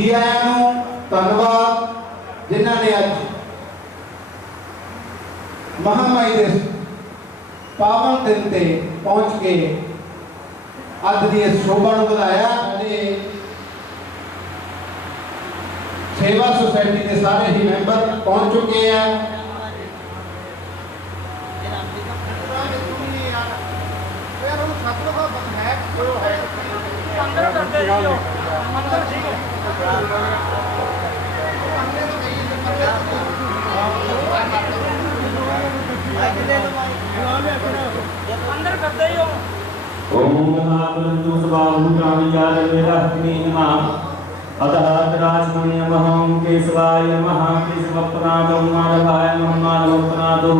जी आयां नूं धन्नवाद जिन्होंने अज महामाई के पावन दिन ते पहुँच के अज की इस शोभा को बढ़ाया। सेवा सोसाइटी के सारे ही मैंबर पहुँच चुके हैं। ओम महाबलंतु अतः राजमण्यमहं केशवाय नमः केशवप्रादौ माधवाय नमः माधवप्रादौ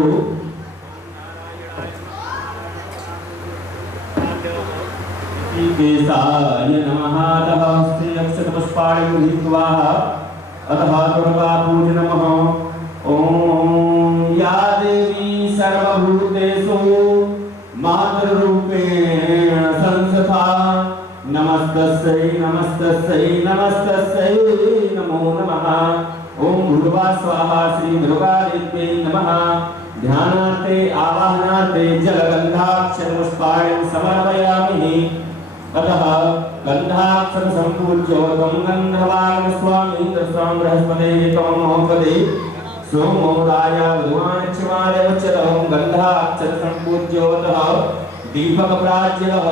केशाय नमः अतः श्री अक्षतपुष्पाणि गृहीत्वा अतः दुर्गापूज नमः। ओम या देवी सर्वभूतेषु मातृरूपेण संस्था नमस्तस्यै नमस्तस्यै नमस्तस्यै नमो नमः। ओम भूर्भुवः स्वाहा श्री दुर्गादेव्यै नमः। ध्यानार्थे आवाहनार्थे जलगन्धाक्षरपुष्पाणिं समर्पयामि। अतः गन्धाक्षर सम्पूज्योतं गन्धवान् स्वामी दर्शनं बृहस्पते तमोपदे सोमो राजा भगवान् क्षमाय वचनं गन्धाक्षर सम्पूज्योतः दीपक प्राज्यः।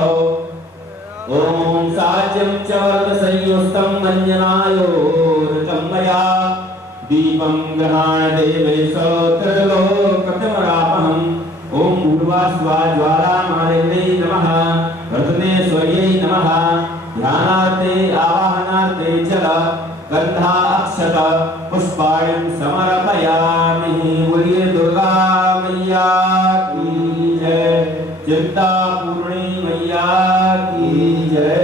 ओम साज्यं च वर्धसंयुस्तं मञ्जनायोरतं मया दीपं गृहाण देवेश त्रिलोकतमरापहम्। ओम भूर्भुवः ज्वालामालिन्यै नमः वर्धनेश्वर्यै नमः। ध्यानार्थे आवाहनार्थे जल गन्धाक्षत पुष्पाणिं समर्पयामि। बोलिए दुर्गा मैया की जय, चिंतापूर्णी मैया की जय।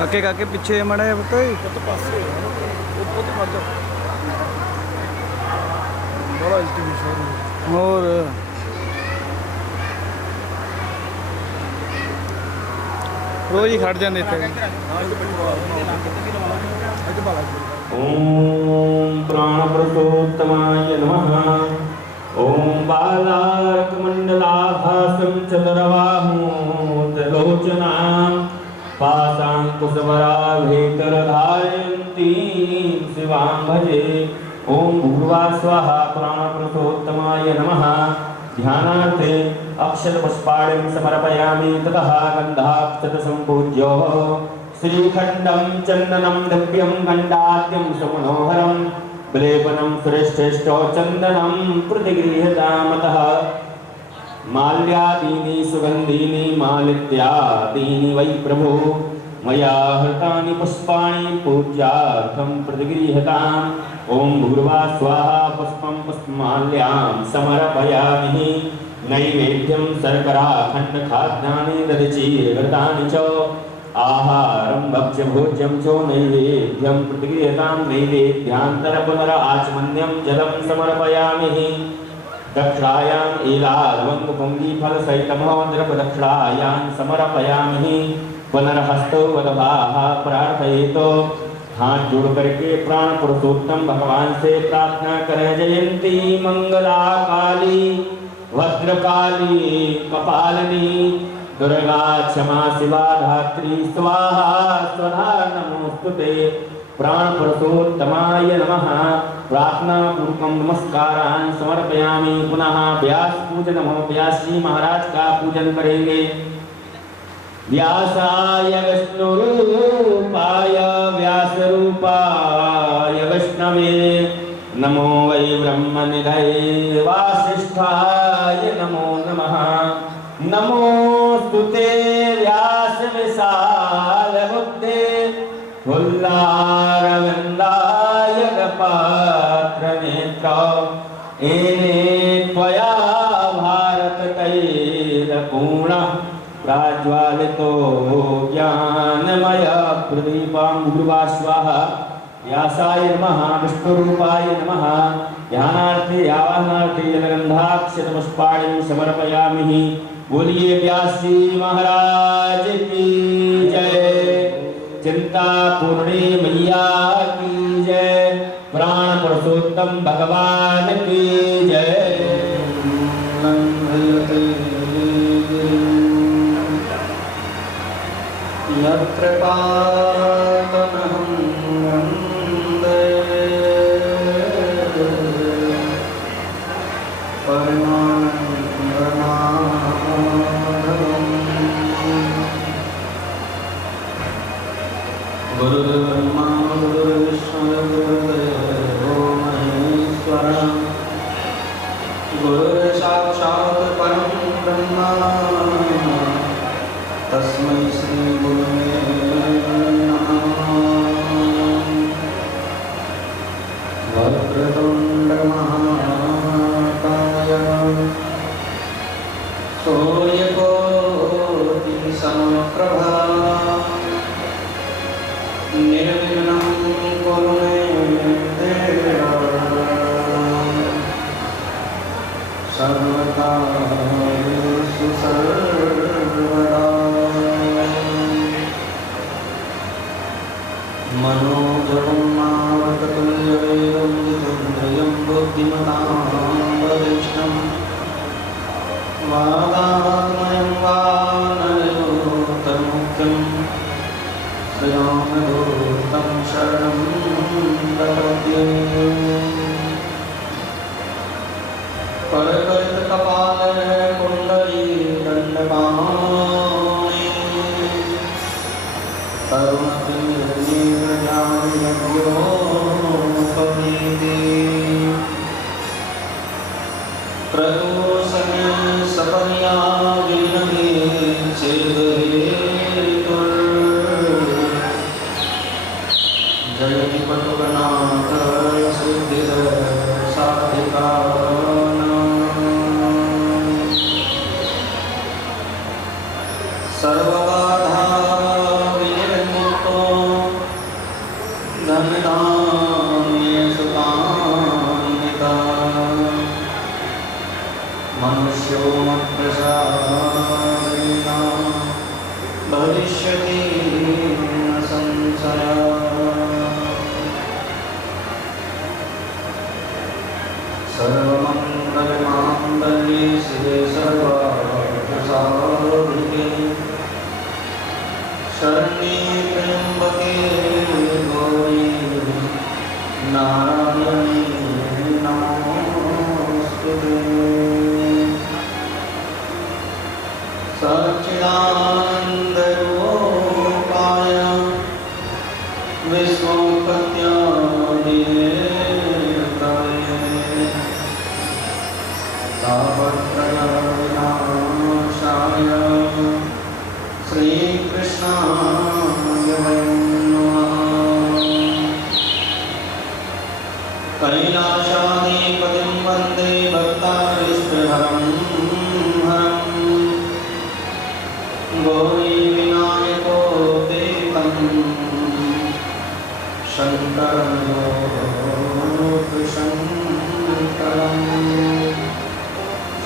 काके काके पीछे मड़ा है बता और रोज ही खड़ जाते थे। ओम प्राणपुरुषोत्तमाय नमः। ओम बालार्कमण्डलाभासं चतुर्बाहुं त्रिलोचनां पाशाङ्कुशवराभेतरधारयन्तीं शिवां भजे। ओम भूर्भुवः स्वाहा प्राणपुरुषोत्तमाय नमः। ध्यानार्थे अक्षतपुष्पाणिं समर्पयामि। ततः गन्धाक्षतसम्पूज्य श्रीखण्डं चन्दनं दिव्यं गण्डाद्यं सुमनोहरं विलेपनं श्रेष्ठेष्ठो चन्दनं प्रतिगृह्यतामतः माल्यादीनि सुगन्धीनि मालित्यादीनि वै प्रभो मया हृतानि पुष्पाणि पूज्यार्थं प्रतिगृह्यताम्। ओम भूर्भुवः स्वाहा पुष्पं पुष्पमाल्यां समर्पयामि। नैवेद्यं शर्करा खण्डखाद्यानि दधिचीर्घृतानि च आहारं भक्ष्यभोज्यं च नैवेद्यं प्रतिगृह्यतां। नैवेद्यान्तर पुनराचमन्यं जलं समर्पयामि। दक्षिणायाम् एलार्वङ्गपुङ्गीफलसहितं द्रवदक्षिणायां समर्पयामि। पुनर्हस्तौ वदभाः प्रार्थयेत। हाथ जोड़ करके प्राण पुरुषोत्तम भगवान से प्रार्थना करें। जयंती मंगला काली भद्रकाली कपालिनी दुर्गा क्षमा शिवा धात्री स्वाहा स्वधा नमोस्तुते। प्राण पुरुषोत्तमाय नमः। प्रार्थना पूर्वकं नमस्कारान् समर्पयामि। पुनः व्यास पूजन हो। व्यास जी महाराज का पूजन करेंगे। व्यासाय विष्णुरूपाय व्यासरूपाय विष्णवे नमो वै ब्रह्मनिधये वासिष्ठाय नमो नमः। नमोस्तुते व्यासविशालबुद्धे फुल्लारविन्दाय पात्रनेत्र येने त्वया भारततैलपूर्णः प्राज्वालितो ज्ञानमय प्रदीपं गुरुवास्वाहा। व्यासाय नमः विष्णुरूपाय नमः। ध्यानार्थे आवाहनार्थे जलगंधाक्षतपुष्पाणिं समर्पयामि। बोलिए व्यास जी महाराज की जय। चिंतापूर्णी मैया की जय। प्राण पुरुषोत्तम भगवान की जय। यत्र पातमहं वन्दे परमानन्दमाधवम्। गुरुर्ब्रह्मा गुरुर्विष्णु गुरुर्देवो महेश्वरः। गुरुर्साक्षात् परं ब्रह्म तस्मै श्री गुरुवे नमः। वक्रतुण्ड महाकाय सूर्यकोटि समप्रभा निर्विघ्नं कुरु मे देव सर्वकार्येषु सर्वदा। मनोजवं मावकतुल्यवेगं जितेन्द्रियं बुद्धिमतां वरिष्ठं वातात्मयं वानरयोतमुख्यं श्रियामदूतं शरणं प्रपद्ये। करकलितकपालः कुण्डलीदण्डपाणि करुणतीर्णेन्द्रजालिनव्योपवीति प्रदोषणे सपर्यागिनहि जयति पटुकनाथ सिद्धिसाधिकानां। सर्वबाधा विनिर्मुक्तो धन्यतान्यसुतान्विता मनुष्यो मत्प्रसादेन भविष्यति न संशयः। सर्वमङ्गलमाङ्गल्ये शिवे सर्वार्थसाधिके शरण्ये त्र्यम्बके गौरी नारायणी नमोस्तुते। सच्चिदानन्दरूपाय विश्वोत्पत्त्यादिहेतवे तापत्रयविनाशाय श्रीकृष्णाय वयं नमः। कैलासाधिपतिं वन्दे भक्तारिष्टहरं गौरीविनायको ते तं शङ्करं लोकशङ्करं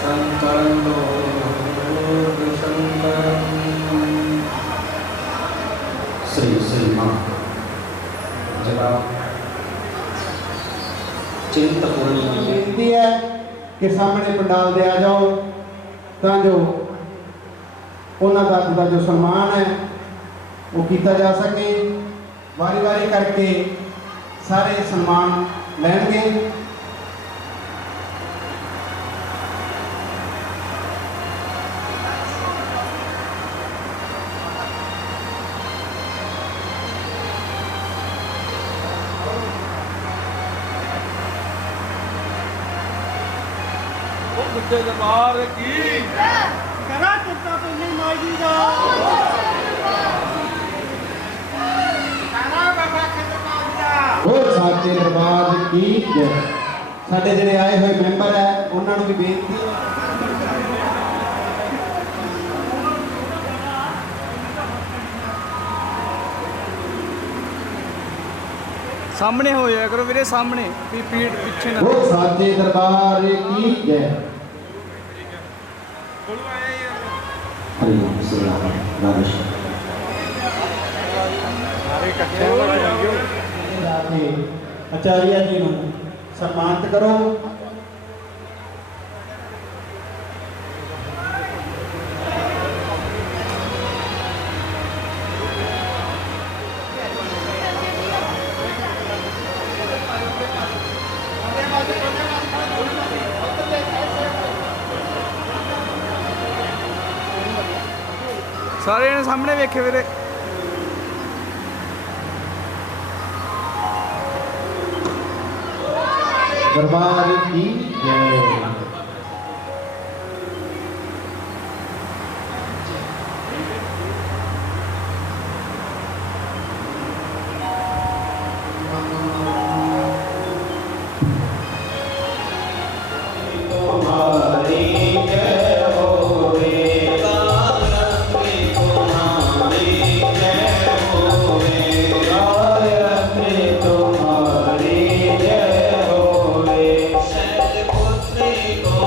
शङ्करं लोकशङ्करम्। श्री श्री माँ जरा चिंतपूर्णी बेनती है कि सामने पंडाल दे आ जाओ तां जो उन्होंने का अपना जो सम्मान है वो किया जा सके। वारी वारी करके सारे सम्मान लैणगे। सच्चे दरबार की करा चिंता तो नहीं माई दा ਹੋਰ ਸਾਚੇ ਦਰਬਾਰ ਕੀ ਜੈ। ਸਾਡੇ ਜਿਹੜੇ ਆਏ ਹੋਏ ਮੈਂਬਰ ਹੈ ਉਹਨਾਂ ਨੂੰ ਵੀ ਬੇਨਤੀ ਹੈ सामने हो जाया करो मेरे सामने पीठ पीछे ना ਹੋਰ ਸਾਚੇ ਦਰਬਾਰ ਕੀ ਜੈ। हरि ओम श्री राम राधेश्याम। सारे इकट्ठे हो जाओ ਜਾ ਕੇ ਆਚਾਰੀਆ ਜੀ ਨੂੰ ਸਨਮਾਨਿਤ ਕਰੋ। सारे ने सामने वेखे मेरे दरबार की जय। तुम्हारी जय होवे शैलपुत्री को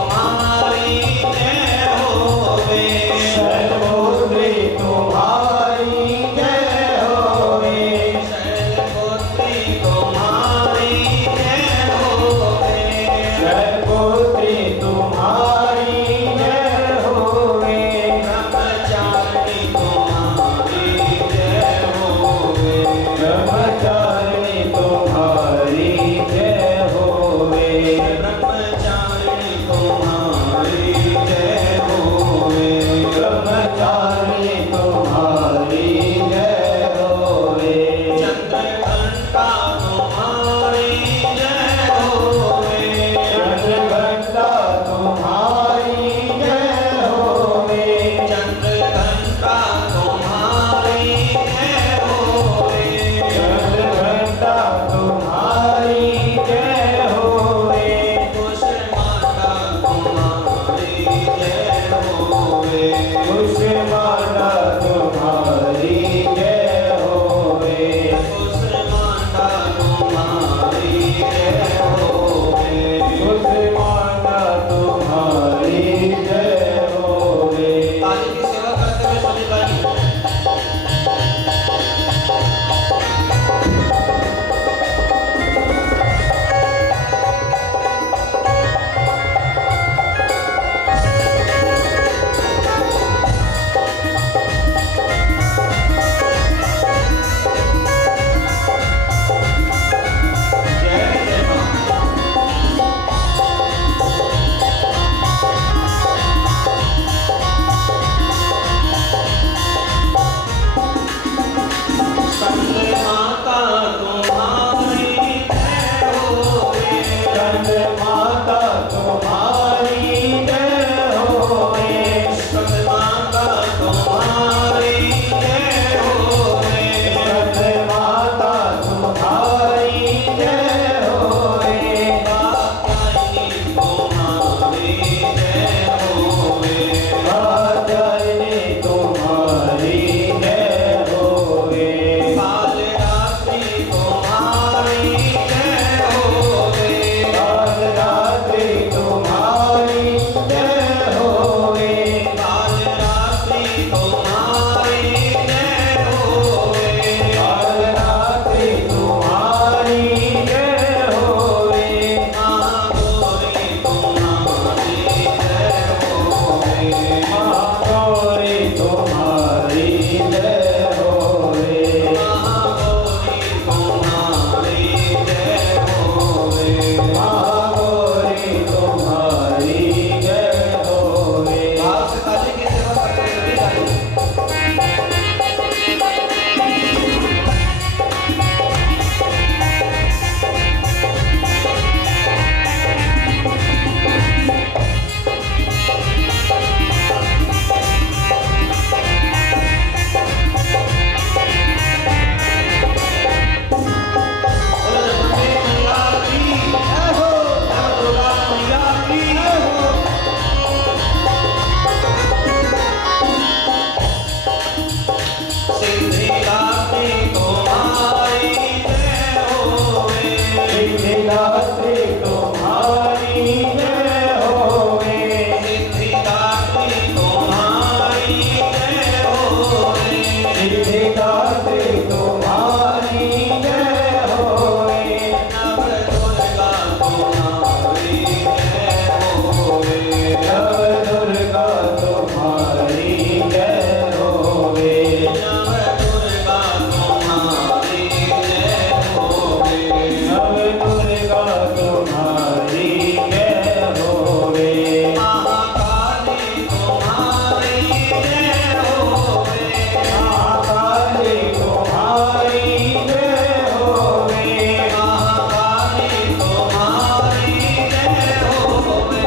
सिद्धिदात्री तुम्हारी जय होवे, सिद्धिदात्री तुम्हारी जय होवे, सिद्धिदात्री तुम्हारी जय होवे, नव दुर्गा तुम्हारी जय होवे, नव दुर्गा तुम्हारी जय होवे, नव दुर्गा तुम्हारी जय होवे, नव दुर्गा तुम्हारी जय होवे, महाकाली तुम्हारी जय होवे, महाकाली तुम्हारी जय होवे, महाकाली तुम्हारी जय होवे,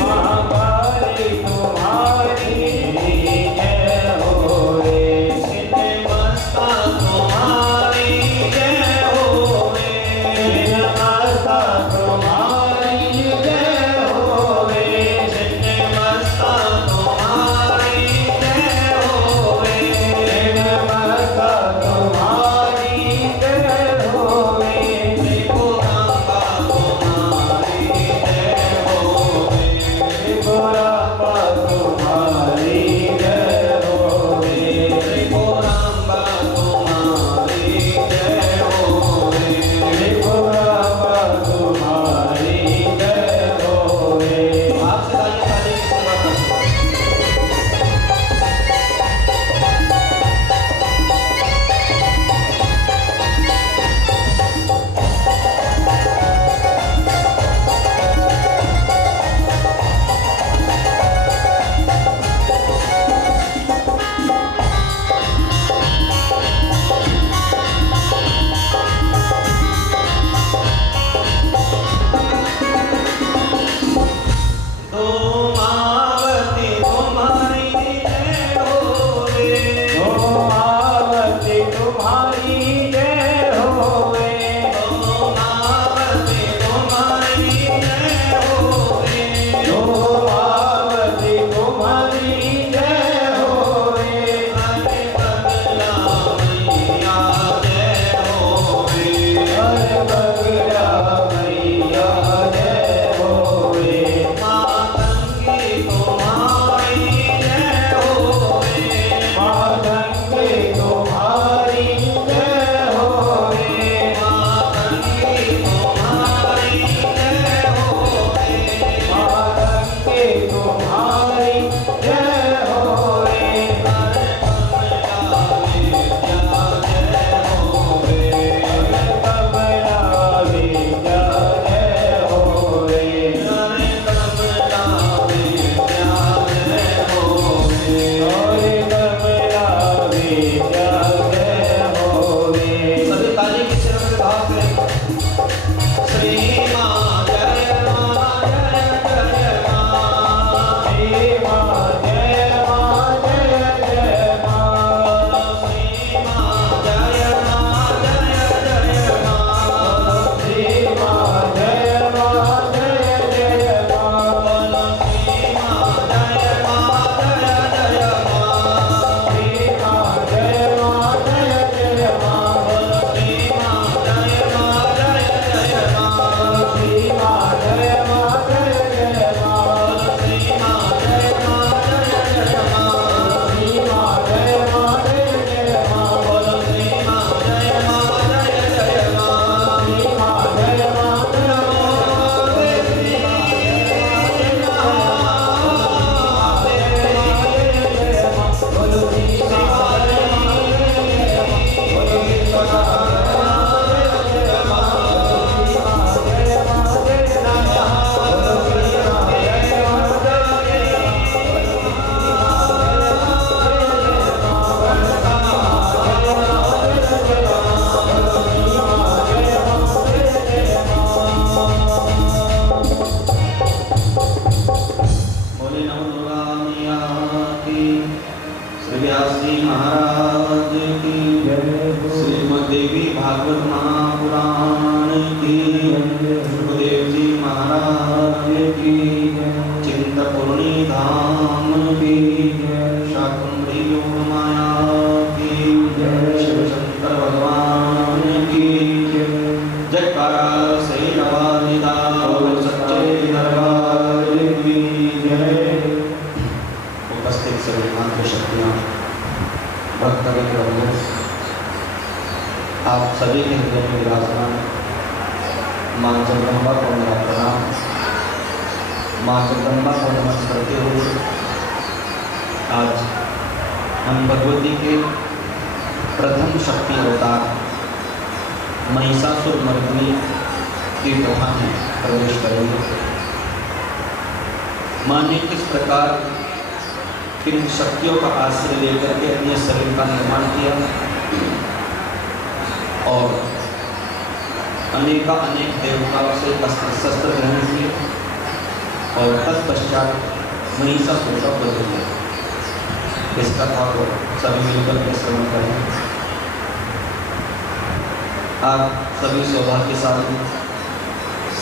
महाकाली तुम्हारी जय होवे, सिद्धमस्ता तुम्हारी जय होवे, सिद्धमस्ता तुम्हारी जय होवे, सिद्धमस्ता तुम्हारी जय होवे, सिद्धमस्ता तुम्हारी जय होवे, त्रिपुरांबा तुम्हारी जय होवे, त्रिपुरांबा तुम्हारी जय होवे, त्रिपुरांबा तुम्हारी जय होवे, त्रिपुरांबा तुम्हारी जय होवे। आपसे ताली की सेवा करते हैं। सोमावती तुम्हारी जय होवे, सोमावती तुम्हारी जय होवे, सोमावती तुम्हारी जय होवे, सोमावती तुम्हारी जय होवे, हरे बगला मैया जय होवे, हरे बगला मैया जय होवे, मातंगी तुम्हारी जय होवे, मातंगी तुम्हारी जय होवे, मातंगी तुम्हारी जय होवे, मातंगी तुम्हारी जय होवे, हरे कमला विद्या जय होवे, हरे कमला विद्या जय होवे, हरे कमला विद्या जय होवे, हरे कमला विद्या जय होवे। सभी ताली की सिर में भाव करें। श्री मां जय मां जय जय मां, श्री मां जय मां जय जय मां, श्री मां जय मां जय जय मां, श्री मां जय मां जय जय मां, श्री मां जय मां जय जय मां, श्री मां जय मां जय जय मां, श्री मां जय मां जय जय मां, श्री मां जय मां जय जय मां, श्री मां जय मां जय जय मां, श्री मां जय मां जय जय मां, श्री मां जय मां जय जय मां, श्री मां जय मां जय बोले नमो दुर्गा मैया की, श्री व्यास जी महाराज की, श्रीमद् देवी भागवत महापुराण की, सुखदेव जी महाराज की, चिंतपूर्णी धाम की, शाकुंभरी योग माया की, शिव शंकर भगवान की, जयकारा से नवा सभी के हृदय में विराजमान माँ जगदम्बा को मेरा प्रणाम। माँ जगदम्बा को नमन करते हुए आज हम भगवती के प्रथम शक्ति अवतार महिषासुर मर्दिनी की गुफा में प्रवेश करेंगे। माँ ने किस प्रकार किन शक्तियों का आश्रय लेकर के अपने शरीर का निर्माण किया और अनेक देवताओं से शस्त्र ग्रहण किए और तत्पश्चात महिषासुर का वध किया। इस कथा को सभी मिलकर के श्रवण करें। आप सभी सौभाग्यशाली,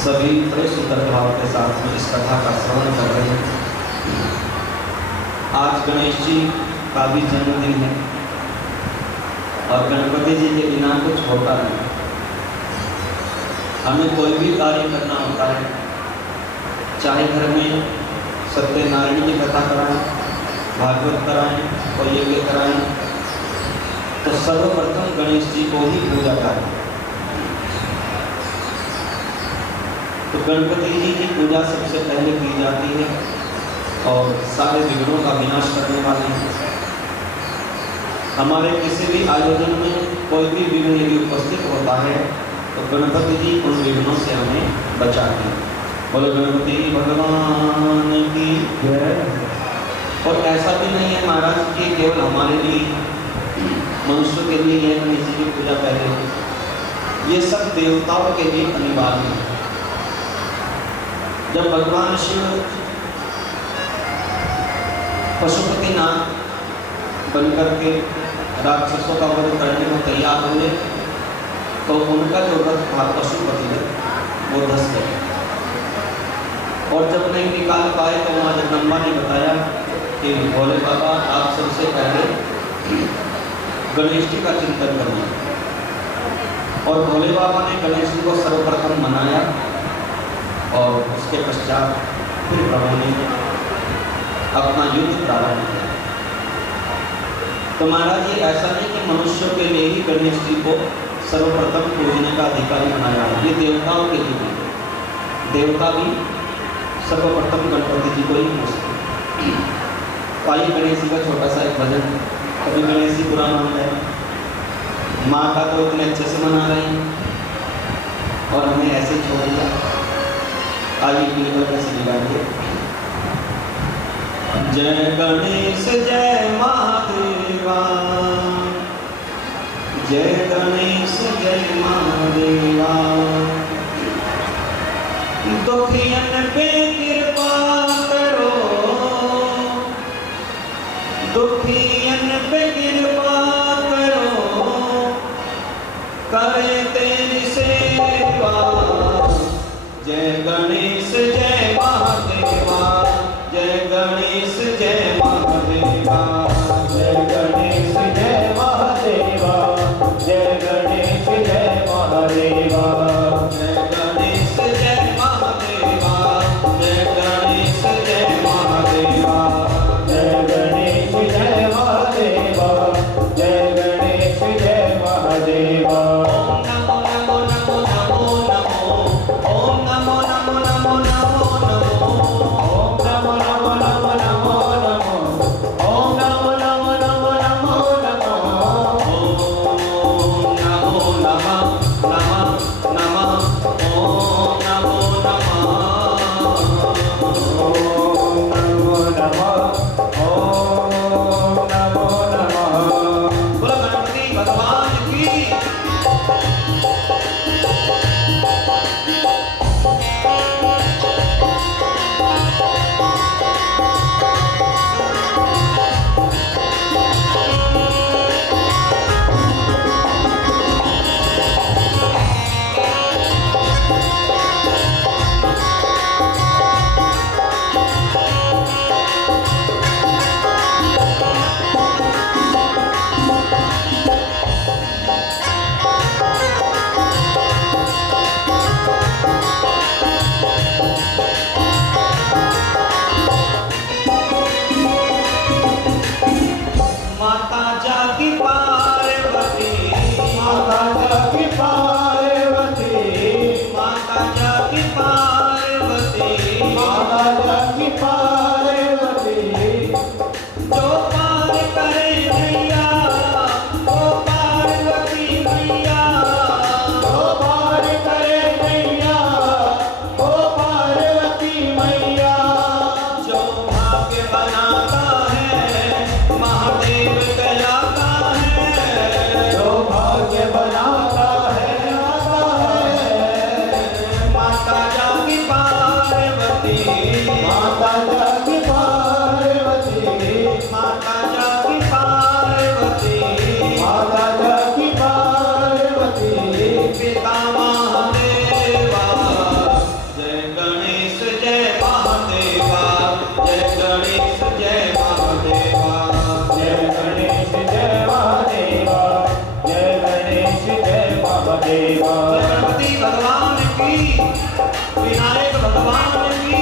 सभी बड़े सुंदर भाव के साथ में इस कथा का श्रवण कर रहे हैं। आज गणेश जी का भी जन्मदिन है और गणपति जी के बिना कुछ होता नहीं। हमें कोई भी कार्य करना होता है, चाहे घर में सत्यनारायण की कथा कराएं, भागवत कराएं, कोई यज्ञ कराएं, तो सर्वप्रथम गणेश जी को ही पूजा करें। तो गणपति जी की पूजा सबसे पहले की जाती है और सारे विघ्नों का विनाश करने वाले हैं। हमारे किसी भी आयोजन में कोई भी विघ्न यदि उपस्थित होता है तो गणपति जी उन विघ्नों से हमें बचाते हैं। बोलो गणपति भगवान की जय। और ऐसा भी नहीं है महाराज कि केवल हमारे लिए, मनुष्य के लिए यह गणेश जी की पूजा पहले हो, ये सब देवताओं के लिए अनिवार्य है। जब भगवान शिव पशुपतिनाथ बनकर के राक्षसों का वध करने को तैयार हुए तो उनका जो रथ था पशुपति है वो धस गया और जब नहीं निकाल पाए तो वहाँ जगदम्बा ने बताया कि भोले बाबा आप सबसे पहले गणेश जी का चिंतन करिए। और भोले बाबा ने गणेश जी को सर्वप्रथम मनाया और उसके पश्चात फिर प्रभु ने अपना युद्ध प्रारंभ किया। तो महाराज ये ऐसा नहीं कि मनुष्यों के लिए ही गणेश जी को सर्वप्रथम पूजने का अधिकारी बनाया है, ये देवताओं के लिए। देवता भी सर्वप्रथम गणपति जी को ही पूजते। तो आइए गणेश जी का छोटा सा एक भजन। कभी गणेश जी बुरा मान रहे हैं, माँ का तो इतने अच्छे से मना रहे हैं और हमें ऐसे ही छोड़ दिया। आइए मिलकर कैसे गाएंगे। जय गणेश जय महादेवा, जय गणेश जय महादेवा, दुखियन पे कृपा करो, दुखियन पे कृपा करो, करे तेरी सेवा। जय गणेश जय महादेवा, जय गणेश जय महादेवा, जय गणेश जय महादेवा, जय गणेश जय महादेवा, जय गणेश जय महादेवा, जय गणेश जय महादेवा, जय गणेश जय महादेवा, जय गणेश जय महादेवा। ओम नमो नमो नमो नमो नमो, ओम नमो नमो नमो नमो। जागी पार्वती, जो पार करे नैया ओ पार्वती मैया, जो पार करे नैया ओ पार्वती मैया। जो भाग्य बनाता है महादेव कहलाता है, जो भाग्य बनाता है आता है। माता जागी पार्वती, माता जागी पार्वती, माता जागी पार्वती, माता जागी पार्वती। पिता महादेवा, जय गणेश जय महादेवा, जय गणेश जय महादेवा। जय गणेश जय महादेवा, जय गणेश जय महादेवा। गणपति भगवान की, विनायक भगवान की।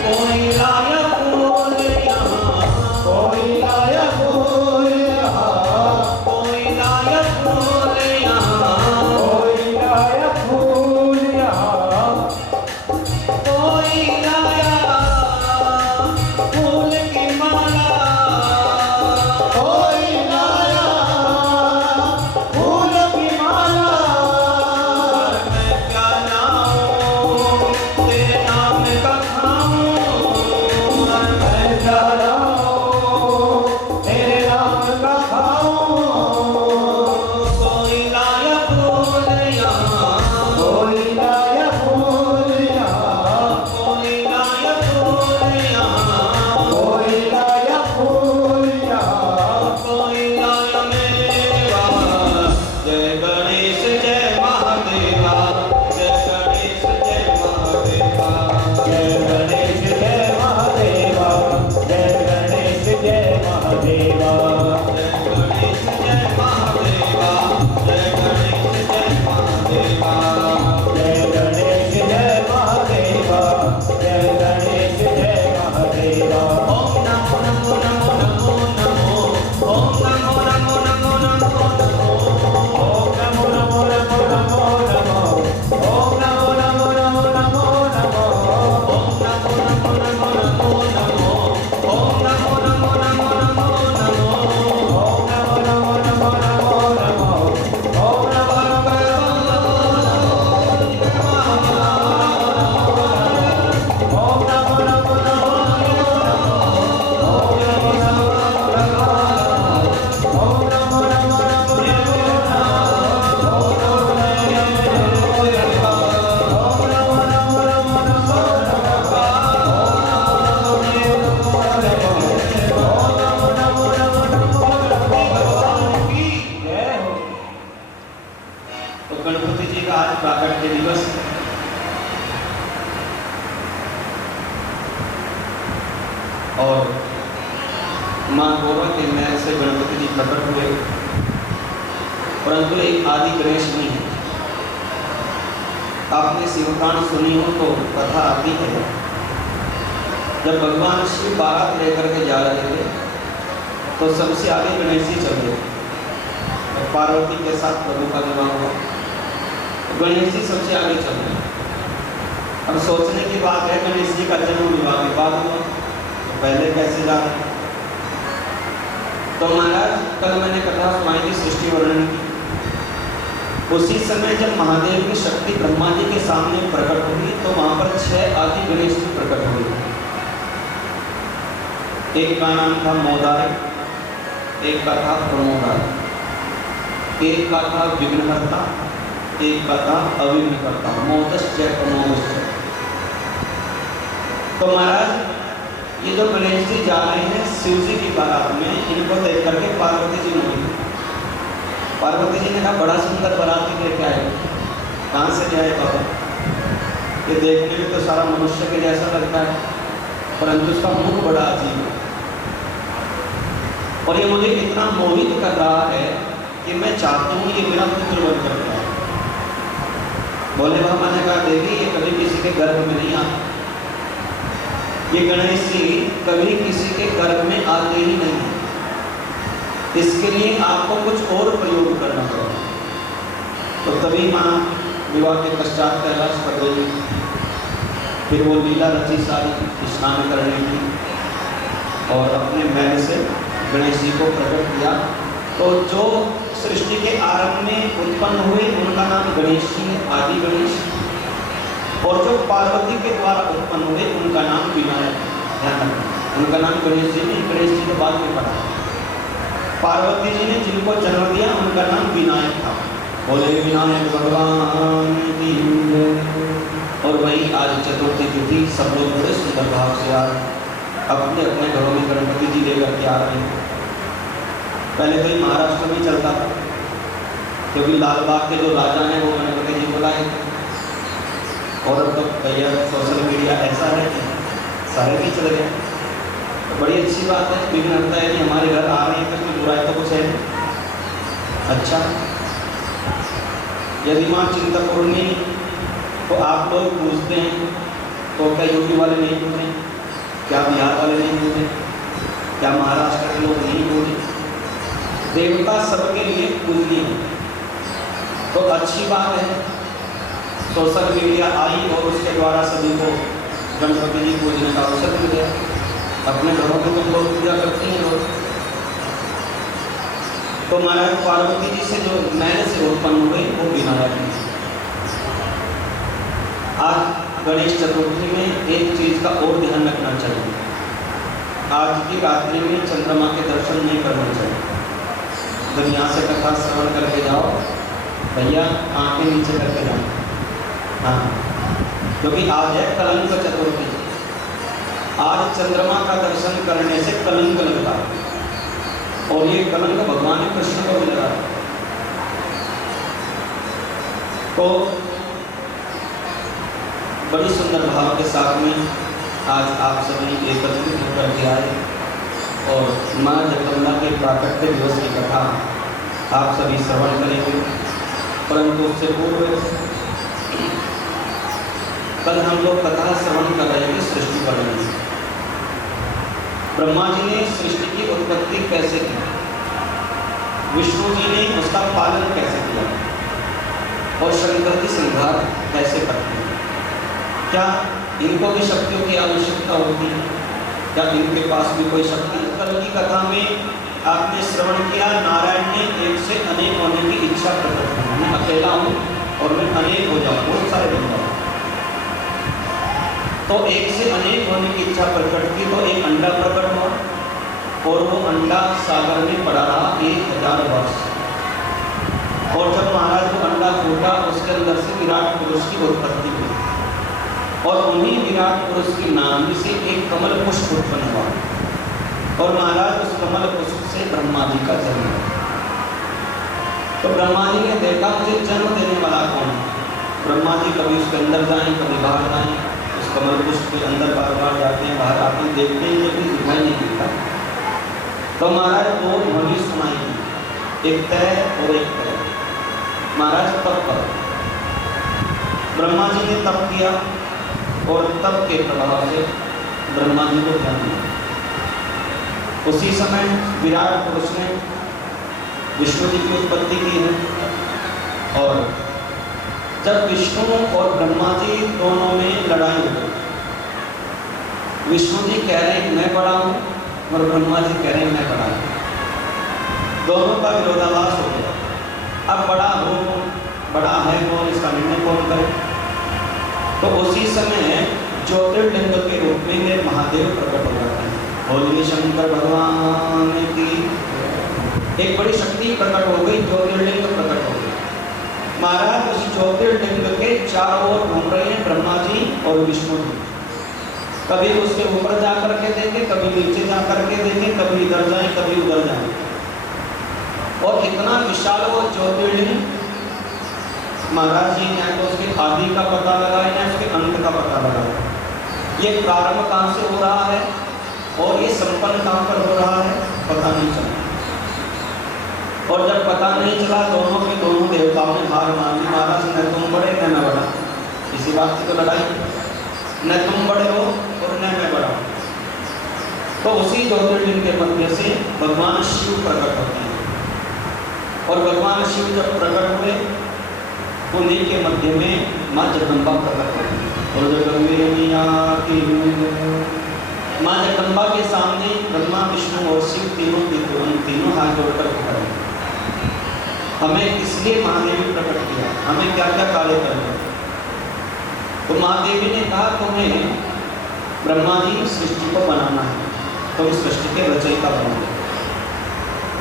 कोई लाया फूल यहाँ, कोई लाया फूल यहाँ, कोई लाया फूल यहाँ, कोई लाया फूल यहाँ, कोई लाया फूल की माला, कोई लाया फूल की माला। मैं क्या लाऊं तेरे नाम का खाऊं, मैं जा रहा हूँ तेरे नाम का खाऊं। कोई लाया फूल यहाँ, कोई लाया फूल यहाँ, कोई लाया फूल यहाँ, कोई लाया फूल यहाँ। कोई लाया मेवा। जय गणेश जय महादेवा, जय गणेश जय महादेवा। जय गणेश जय महादेवा, जय गणेश जय महादेवा। जय गणेश जय महादेवा, जय गणेश जय महादेवा। जय गणेश जय महादेवा, जय गणेश जय महादेवा। ओम नमो नमो नमो नमो नमो, ओम नमो नमो नमो नमो नमो, ओम नमो नमो नमो नमो नमो, ओम नमो नमो नमो नमो नमो। ओम नमो नमो नमो नमो नमो, ओम नमो नमो नमो नमो नमो। ओम नमो नमो नमो नमो नमो, ओम नमो नमो ओम नमो नमो नमो ओम नमो नमो ओम नमो नमो तो गणपति जी का आज प्राकट्य दिवस है। और मां गौरा के महल से गणपति जी प्रकट हुए, परंतु एक आदि गणेश नहीं है। आपने शिवपुराण सुनी हो तो कथा आती है, जब भगवान शिव बारात लेकर के जा रहे थे तो सबसे आगे गणेश जी चले। पार्वती के साथ प्रभु का विवाह हुआ, गणेश जी सबसे आगे चल रहे। अब सोचने की बात है, गणेश जी का जन्म विवाह के बाद हुआ, तो पहले कैसे जा रहे? तो महाराज कल मैंने कथा सुनाई थी, सृष्टि वर्णन की। उसी समय जब महादेव की शक्ति ब्रह्मा जी के सामने प्रकट हुई तो वहां पर 6 आदि गणेश जी प्रकट हुए। एक का नाम था मोदाय, एक का था प्रमोदाय, एक का था विघ्नहर्ता, एक का था अविघ्नकर्ता, मोदश्च प्रमोदश्च। तो महाराज ये जो गणेश जी जा रहे हैं शिव जी की बारात में, इनको देख करके पार्वती जी नहीं, पार्वती जी ने कहा बड़ा सुंदर बराती लेके आए, कहाँ से ले आए बाबा? ये देखने में तो सारा मनुष्य के जैसा लगता है, परंतु उसका मुख बड़ा अजीब है और ये मुझे इतना मोहित कर रहा है कि मैं चाहता हूँ ये मेरा पुत्र बन करके आए। भोले बाबा ने कहा देवी ये कभी किसी के गर्भ में नहीं आता, ये गणेश जी कभी किसी के गर्भ में आते ही नहीं, इसके लिए आपको कुछ और प्रयोग करना होगा। तो तभी माँ विवाह के पश्चात कैलाश कर गई, फिर वो लीला रची सारी स्नान करने की और अपने मैल से गणेश जी को प्रकट किया। तो जो सृष्टि के आरंभ में उत्पन्न हुए उनका नाम गणेश जी है, आदि गणेश, और जो पार्वती के द्वारा उत्पन्न हुए उनका नाम विनायक। ध्यान रखना, उनका नाम गणेश जी नहीं, गणेश जी को बाद में पढ़ा। पार्वती जी ने जिनको जन्म दिया उनका नाम विनायक था। बोले विनायक भगवान की जय। और वही आज चतुर्थी तिथि सब लोग बड़े सुंदर भाव से आज अपने अपने घरों में गणपति जी लेकर के आ रहे हैं। पहले तो ये महाराष्ट्र में चलता था, क्योंकि लाल बाग के जो राजा हैं वो गणपति जी बुलाए, और अब तो भैया सोशल मीडिया ऐसा है कि सारे भी चले गए। तो बड़ी अच्छी बात है, विघ्न होता है कि हमारे घर आ रहे हैं, तो उसकी बुराई तो कुछ है नहीं। अच्छा, यदि माँ चिंतपूर्णी तो आप लोग पूछते हैं तो क्या यूपी वाले नहीं पूछते, क्या बिहार वाले नहीं पूछते, क्या महाराष्ट्र के लोग नहीं पूछते? देवता सबके लिए पूजनीय है, तो अच्छी बात है सोशल मीडिया आई और उसके द्वारा सभी को गणपति जी पूजने का अवसर मिल गया। अपने घरों में तो लोग पूजा करते हैं लोग। तो महाराज पार्वती जी से जो मैल से उत्पन्न हुए वो विनायक है। आज गणेश चतुर्थी में एक चीज का और ध्यान रखना चाहिए, आज की रात्रि में चंद्रमा के दर्शन नहीं करना चाहिए। जब यहाँ से कथा श्रवण करके जाओ भैया आंखें नीचे करके जाओ। हाँ, क्योंकि आज है कलंक चतुर्थी। आज चंद्रमा का दर्शन करने से कलंक लगता है, और ये कलंक भगवान कृष्ण को भी लगा। तो बड़ी सुंदर भाव के साथ में आज आप सभी एकत्रित होकर के आए और माँ जगदम्बा के प्राकट्य दिवस की कथा आप सभी श्रवण करेंगे। परंतु उससे पूर्व कल हम लोग कथा श्रवण कर रहे थे सृष्टि वर्णन। ब्रह्मा जी ने सृष्टि की उत्पत्ति कैसे की, विष्णु जी ने उसका पालन कैसे किया, और शंकर जी संहार कैसे करते हैं। क्या इनको भी शक्तियों की आवश्यकता होती है? क्या इनके पास भी कोई शक्ति? कल की कथा में आपने श्रवण किया, नारायण ने एक से अनेक होने की इच्छा प्रकट की। मैं अकेला हूँ और मैं अनेक हो जाऊँ, बहुत सारे बन जाऊँ। तो एक से अनेक होने की इच्छा प्रकट की, तो एक अंडा प्रकट हुआ और वो अंडा सागर में पड़ा रहा 1000 वर्ष। और जब महाराज को अंडा फूटा उसके अंदर से विराट पुरुष की उत्पत्ति हुई, और उन्हीं विराट पुरुष की नाभि से एक कमल पुष्प उत्पन्न हुआ, और महाराज उस कमल पुष्प से ब्रह्मा जी का जन्म हुआ। तो ब्रह्मा जी ने देखा मुझे जन्म देने वाला कौन है। ब्रह्मा जी कभी उसके अंदर जाएं, कभी बाहर जाएं, उस कमल पुष्प के अंदर बार बार जाते हैं, बाहर आते हैं, देखते हैं लेकिन दिखाई नहीं देता। तो महाराज दो ध्वनि सुनाई दी, एक तय और एक तय। महाराज तप करो। ब्रह्मा जी ने तप किया और तप के प्रभाव से ब्रह्मा जी को ध्यान दिया। उसी समय विराट पुरुष ने विष्णु जी की उत्पत्ति की है, और जब विष्णु और ब्रह्मा जी दोनों में लड़ाई हो गई, विष्णु जी कह रहे हैं मैं बड़ा हूँ और ब्रह्मा जी कह रहे हैं मैं बड़ा हूँ। दोनों का विरोधाभास हो गया। अब बड़ा हो कौन, बड़ा है कौन, इसका निर्णय कौन करे? तो उसी समय ज्योतिर्लिंग के रूप में मेरे महादेव प्रकट हो जाते हैं। बोलिए शंकर भगवान की। एक बड़ी शक्ति प्रकट हो गई, ज्योतिर्लिंग प्रकट हो गई। महाराज उस ज्योतिर्लिंग के चारों ओर घूम रहे हैं ब्रह्मा जी और विष्णु जी। कभी उसके ऊपर जा करके देखें, कभी नीचे जा करके देखें, कभी इधर जाए कभी उधर जाए। और इतना विशाल वो ज्योतिर्लिंग, महाराज जी ने तो उसके आदि का पता लगाया, ना उसके अंत का पता लगाया। ये प्रारंभ कहाँ से हो रहा है और ये संपन्न कहाँ पर हो रहा है, पता नहीं चला। और जब पता नहीं चला, दोनों के दोनों देवताओं ने हार मान ली। महाराज न तुम बड़े न मैं बड़ा, इसी बात की तो लड़ाई, न तुम बड़े हो और न मैं बड़ा। तो उसी ज्योतिर्लिंग के मध्य से भगवान शिव प्रकट होते हैं, और भगवान शिव जब प्रकट हुए, उन्हीं के मध्य में माँ जगदम्बा प्रकट हुई। और जगदम्बे मैया की, माँ जगदम्बा के सामने ब्रह्मा विष्णु और शिव तीनों हाथ जोड़कर खड़े हैं। हमें इसलिए महादेवी प्रकट किया, हमें क्या क्या कार्य करना। तो महादेवी ने कहा तुम्हें ब्रह्मा जी सृष्टि को बनाना है, तो इस सृष्टि के रचयिता बनो।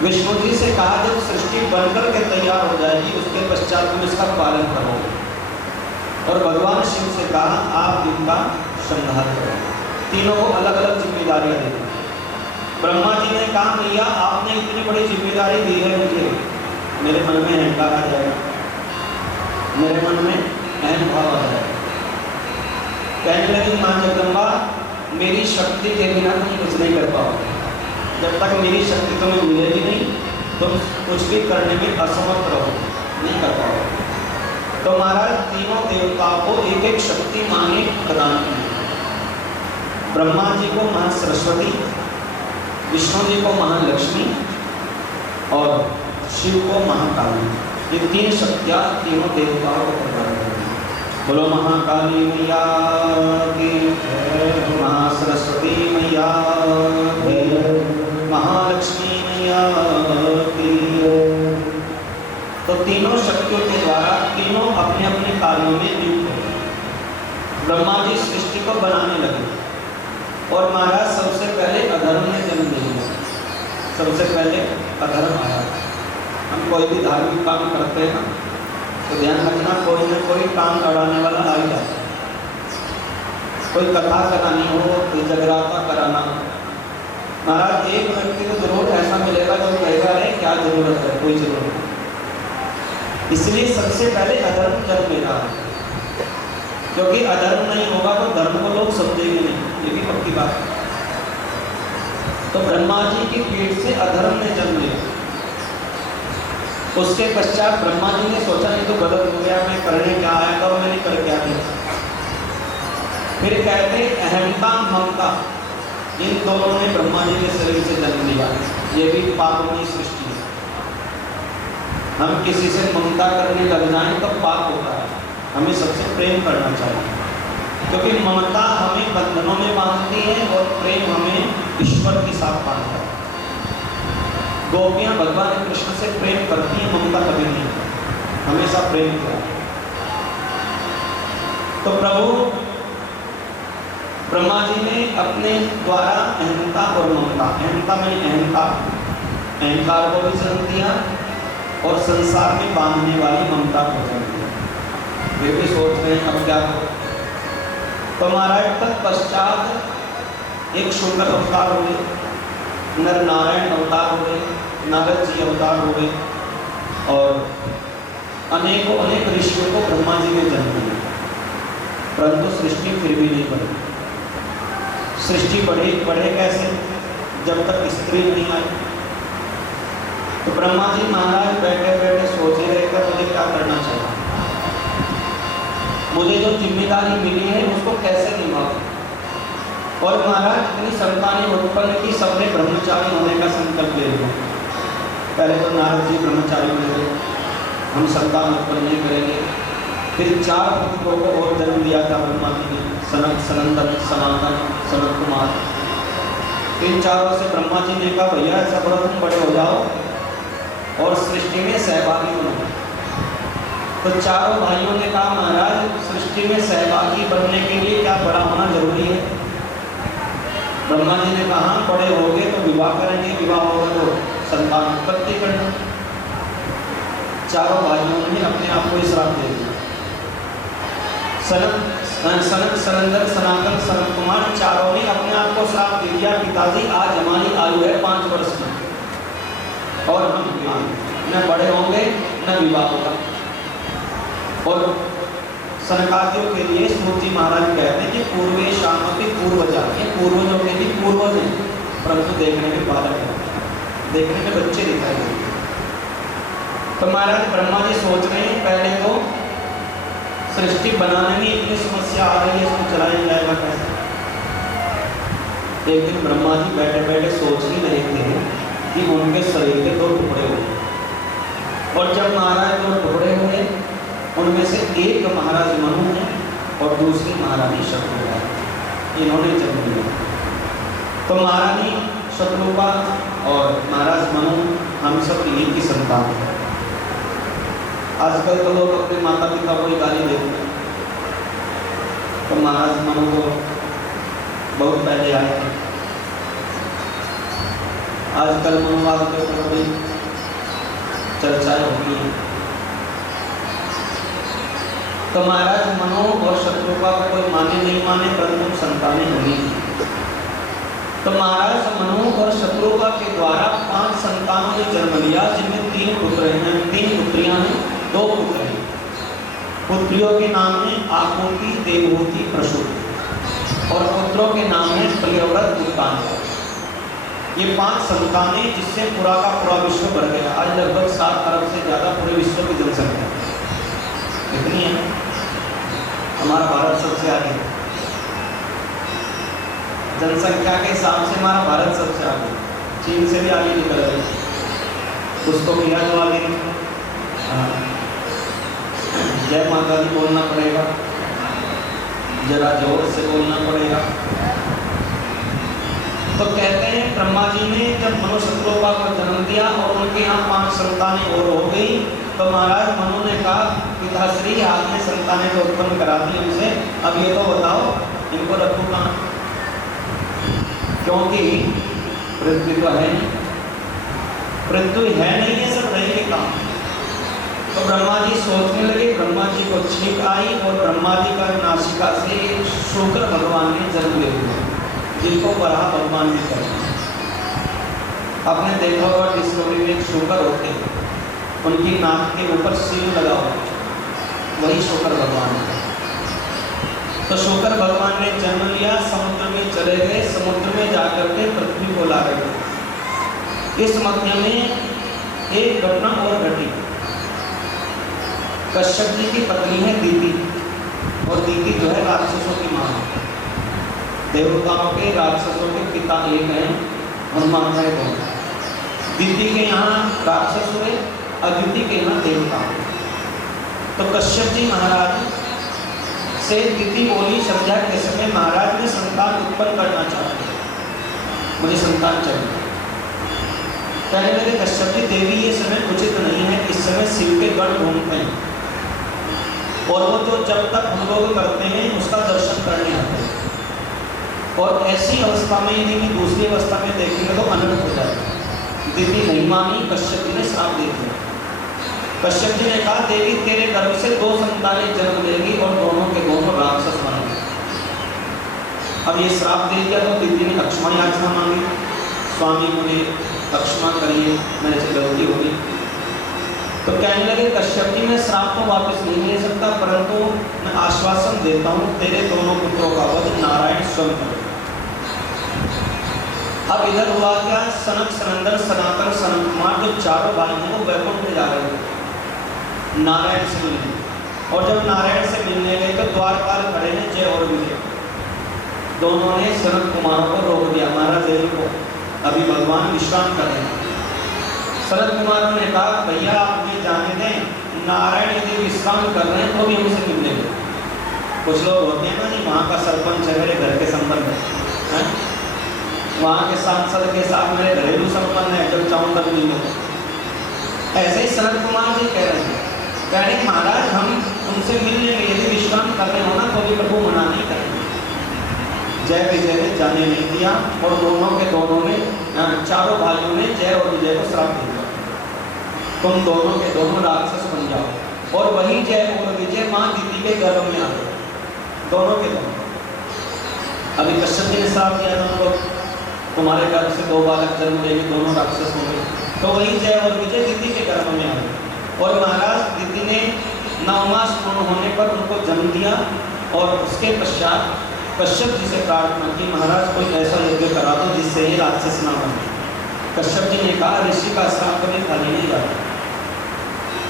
विष्णु जी से कहा जब सृष्टि बनकर के तैयार हो जाएगी, उसके पश्चात तुम इसका पालन करोगे। और भगवान शिव से कहा आप इनका संहार करो। तीनों को अलग अलग जिम्मेदारियां दी। ब्रह्मा जी ने कहा मैया आपने इतनी बड़ी जिम्मेदारी दी है मुझे, मेरे मन में अहंकार आ जाएगा, मेरे मन में अहम भाव आ जाएगा। कहने लगी माँ जगदम्बा मेरी शक्ति के बिना तुम कुछ नहीं कर पाओगे। जब तक मेरी शक्ति तुम्हें मिलेगी नहीं, तुम कुछ भी करने में असमर्थ रहो, नहीं कर पाओगे। तो महाराज तीनों देवताओं को एक एक शक्ति माँ ने प्रदान की। ब्रह्मा जी को माँ सरस्वती, विष्णु जी को महालक्ष्मी और शिव को महाकाली। ये तीन शक्तियाँ तीनों देवताओं को प्रदान की। बोलो महाकाली मैया की, महासरस्वती मैया की, महालक्ष्मी मैया की। तो तीनों शक्तियों के द्वारा तीनों अपने अपने कार्यों में नियुक्त हो। ब्रह्मा जी सृष्टि को बनाने लगे, और महाराज सबसे पहले अधर्म ने जन्म लिया। सबसे पहले अधर्म आया। हम कोई भी धार्मिक काम करते हैं ना, तो ध्यान रखना कोई न कोई काम अड़ाने वाला आ ही जाता है। कोई कथा करानी हो, कोई जगराता कराना हो, महाराज एक व्यक्ति को जरूर ऐसा मिलेगा जो कहेगा अरे क्या जरूरत है, कोई जरूरत नहीं। इसलिए सबसे पहले अधर्म जन्म ले रहा है, क्योंकि अधर्म नहीं होगा तो धर्म को लोग समझेंगे नहीं, ये भी पक्की बात है। तो ब्रह्मा जी की पीठ से अधर्म ने जन्म लिया। उसके पश्चात ब्रह्मा जी ने सोचा ये तो गलत हो गया, मैं करने क्या आया था और मैंने कर क्या दिया। फिर कहते अहंता ममता, इन दोनों ने ब्रह्मा जी के शरीर से जन्म लिया। ये भी पापों की सृष्टि है। हम किसी से ममता करने लग जाएं तो पाप होता है। हमें सबसे प्रेम करना चाहिए, क्योंकि ममता हमें बंधनों में बांधती है और प्रेम हमें ईश्वर के साथ बांधता है। गोपियां भगवान कृष्ण से प्रेम करती हैं, ममता कभी नहीं, हमेशा प्रेम किया। तो प्रभु ब्रह्मा जी ने अपने द्वारा अहंता और ममता, अहंता में अहंकार को भी जन्म दिया और संसार में बांधने वाली ममता को जन्म दिया। वे भी सोच रहे हैं अब क्या हो। तो महाराज तत्पश्चात एक शुक्र अवतार हुए, नर नारायण अवतार हुए, नारद जी अवतार हुए, और अनेकों अनेक ऋषियों को ब्रह्मा जी ने जन्म दिया। परंतु सृष्टि फिर भी नहीं बढ़ी। सृष्टि बढ़े कैसे, जब तक स्त्री नहीं आई। तो ब्रह्मा जी महाराज बैठे बैठे सोचे रहकर मुझे क्या करना चाहिए, मुझे जो जिम्मेदारी मिली है उसको कैसे निभाऊं। और महाराज इतनी संतानें उत्पन्न की, सबने ब्रह्मचारी होने का संकल्प ले लिया। पहले तो नारद जी ब्रह्मचारी बने गए, हम संतान उत्पन्न नहीं करेंगे। फिर 4 पुत्रों को और जन्म दिया था ब्रह्मा जी ने, सनक, सनंदन, सनातन, सनत कुमार। इन चारों से ब्रह्मा जी ने कहा भैया ऐसा करो तुम बड़े हो जाओ और सृष्टि में सहभागी बनो। तो चारों भाइयों ने कहा महाराज सृष्टि में सहभागी बनने के लिए क्या बड़ा होना जरूरी है। ब्रह्मा जी ने कहा बड़े होंगे तो विवाह करेंगे, विवाह होगा तो संतान उत्पत्ति करना। चारों भाइयों ने अपने आप को श्राप दे दिया। सनक, सनंदन, सनातन, सनत कुमार चारों ने अपने आप को श्राप दे दिया, पिताजी आज हमारी आयु है 5 वर्ष की और हम न बड़े होंगे न विवाह होगा। और सनकादियों के लिए स्मृति महाराज कहते हैं कि पूर्वे शामपि पूर्वजा, ये पूर्वजों के भी पूर्वज हैं, परंतु देखने में बालक हैं, देखने में बच्चे दिखाई देते। तो महाराज ब्रह्मा जी सोच रहे हैं पहले तो सृष्टि बनाने में इतनी समस्या आ रही है, इसको चलाया जाएगा कैसे। एक दिन ब्रह्मा जी बैठे बैठे सोच ही रहे थे कि उनके शरीर के 2 टुकड़े हुए, और जब महाराज 2 टुकड़े हुए उनमें से एक महाराज मनु है और दूसरी महारानी शत्रुपा, इन्होंने जन्म लिया। तो महारानी शत्रुपा और महाराज मनु हम सब इन्हीं की संतान है। आजकल तो लोग अपने माता पिता को ही गाली देते हैं, तो महाराज मनु तो बहुत पहले आए थे। आजकल मनुवाद के ऊपर बड़ी चर्चाएं होती हैं। तो महाराज मनु और शत्रुपा को कोई माने नहीं माने, परंतु संतानें हुई। तो महाराज मनु और शत्रुपा के द्वारा 5 संतानों ने जन्म लिया, जिनमें 3 पुत्र हैं, 3 पुत्रियां हैं, 2 पुत्र हैं। पुत्रियों के नाम हैं आकुंती, देवहूति, प्रसूति, और पुत्रों के नाम हैं प्रियव्रत, उत्तान। ये 5 संतानें जिससे पूरा का पूरा विश्व बढ़ गया। आज लगभग 7 अरब से ज्यादा पूरे विश्व की जनसंख्या कितनी है? हमारा भारत सबसे आगे, जनसंख्या के हिसाब से हमारा भारत सबसे आगे, चीन से भी आगे निकल रही है। उसको किया जो आगे जय माता दी बोलना पड़ेगा, जरा जोर से बोलना पड़ेगा। तो कहते हैं ब्रह्मा जी ने जब मनु शत्रुपा को जन्म दिया और उनके यहाँ 5 संतानें और हो गई, तो महाराज मनु ने कहा पिताश्री आपने संतानें तो उत्पन्न करा दी हमसे, अब ये तो बताओ इनको रखूं कहाँ, क्योंकि पृथ्वी तो है नहीं, पृथ्वी है नहीं, ये सब रहेंगे कहाँ। तो ब्रह्मा जी सोचने लगे। ब्रह्मा जी को छींक आई और ब्रह्मा जी का नासिका से शुक्र भगवान ने जन्म ले लिया, जिनको वराह भगवान भी कहते हैं। आपने देखा होगा डिस्कवरी में एक शुकर होते हैं, उनकी नाक के ऊपर सील लगा हुआ, वही शुकर भगवान है। तो शुकर भगवान ने जन्म लिया, समुद्र में चले गए, समुद्र में जाकर के पृथ्वी को ला गए। इस मध्य में एक घटना और घटी। कश्यप जी की पत्नी है दीति, और दीति जो है राक्षसों की माँ है। देवताओं के राक्षसों के पिता एक हैं और माताएं 2। दीति के यहाँ राक्षस हुए, अदिति के यहाँ देवता हुए। तो कश्यप जी महाराज से दीति बोली संध्या के समय महाराज ने संतान उत्पन्न करना चाहते हैं, मुझे संतान चाहिए। कहने लगे कश्यप जी देवी ये समय उचित नहीं है, इस समय शिव के गण घूमते हैं और वो जो जब तक हम लोग करते हैं उसका दर्शन करने आते हैं, और ऐसी अवस्था में यदि दूसरी अवस्था में देखेंगे तो अनर्थ हो जाएगा। दीदी नहीं मानी, कश्यप जी ने श्राप दे दिया। कश्यप जी ने कहा देवी तेरे गर्भ से 2 संतानें जन्म लेंगी और दोनों के दोनों राक्षस बनेंगे। अब ये श्राप दे दिया तो दीदी ने लक्ष्मण याचना मांगी, स्वामी मुझे लक्ष्मण करिए, मेरे से गलती होगी। तो कहने लगे कश्यप जी मैं श्राप तो वापस नहीं ले सकता, परंतु मैं आश्वासन देता हूँ तेरे दोनों पुत्रों का वध नारायण स्वयं करें। अब इधर हुआ क्या, सनक, सनंदन, सनातन, सनत कुमार जो 4 भाई हैं वो वैकुंठ में जा रहे थे नारायण से मिलने, और जब नारायण से मिलने गए तो द्वारपाल खड़े हैं जय और विजय। दोनों ने सनत कुमारों को रोक दिया, महाराज को अभी भगवान विश्राम कर रहे हैं। सनत कुमारों ने कहा भैया आप ये जाने दें, नारायण यदि विश्राम कर रहे हैं तो भी हमसे मिल लेंगे। कुछ लोग होते हैं ना जी, वहाँ का सरपंच है मेरे घर के संबंध है, वहाँ के सांसद के साथ मेरे घरेलू संबंध है, जब चाहूँ तब नहीं होता। ऐसे ही सनत कुमार जी कह रहे हैं, कह रहे महाराज हम उनसे मिल लेंगे, यदि विश्राम कर रहे हो ना तो भी प्रभु मना नहीं करेंगे। जय विजय ने जाने नहीं दिया और दोनों ने 4 भाइयों ने जय और विजय को श्राप दिया, तुम दोनों के दोनों राक्षस बन जाओ। और वही जय और विजय माँ दीदी के गर्भ में आ गए, दोनों के दोनों। अभी कश्यप जी ने श्राप दिया था उनको, तुम्हारे गर्भ से 2 बालक जन्म लेंगे, दोनों राक्षस होंगे। तो वही जय और विजय दिति के गर्भ में आए और महाराज दिति ने 9 मास पूर्ण होने पर उनको जन्म दिया और उसके पश्चात कश्यप जी से प्रार्थना की, महाराज कोई ऐसा यज्ञ करा दो जिससे ये राक्षस ना बने। कश्यप जी ने कहा ऋषि का श्राप कभी खाली नहीं जाता,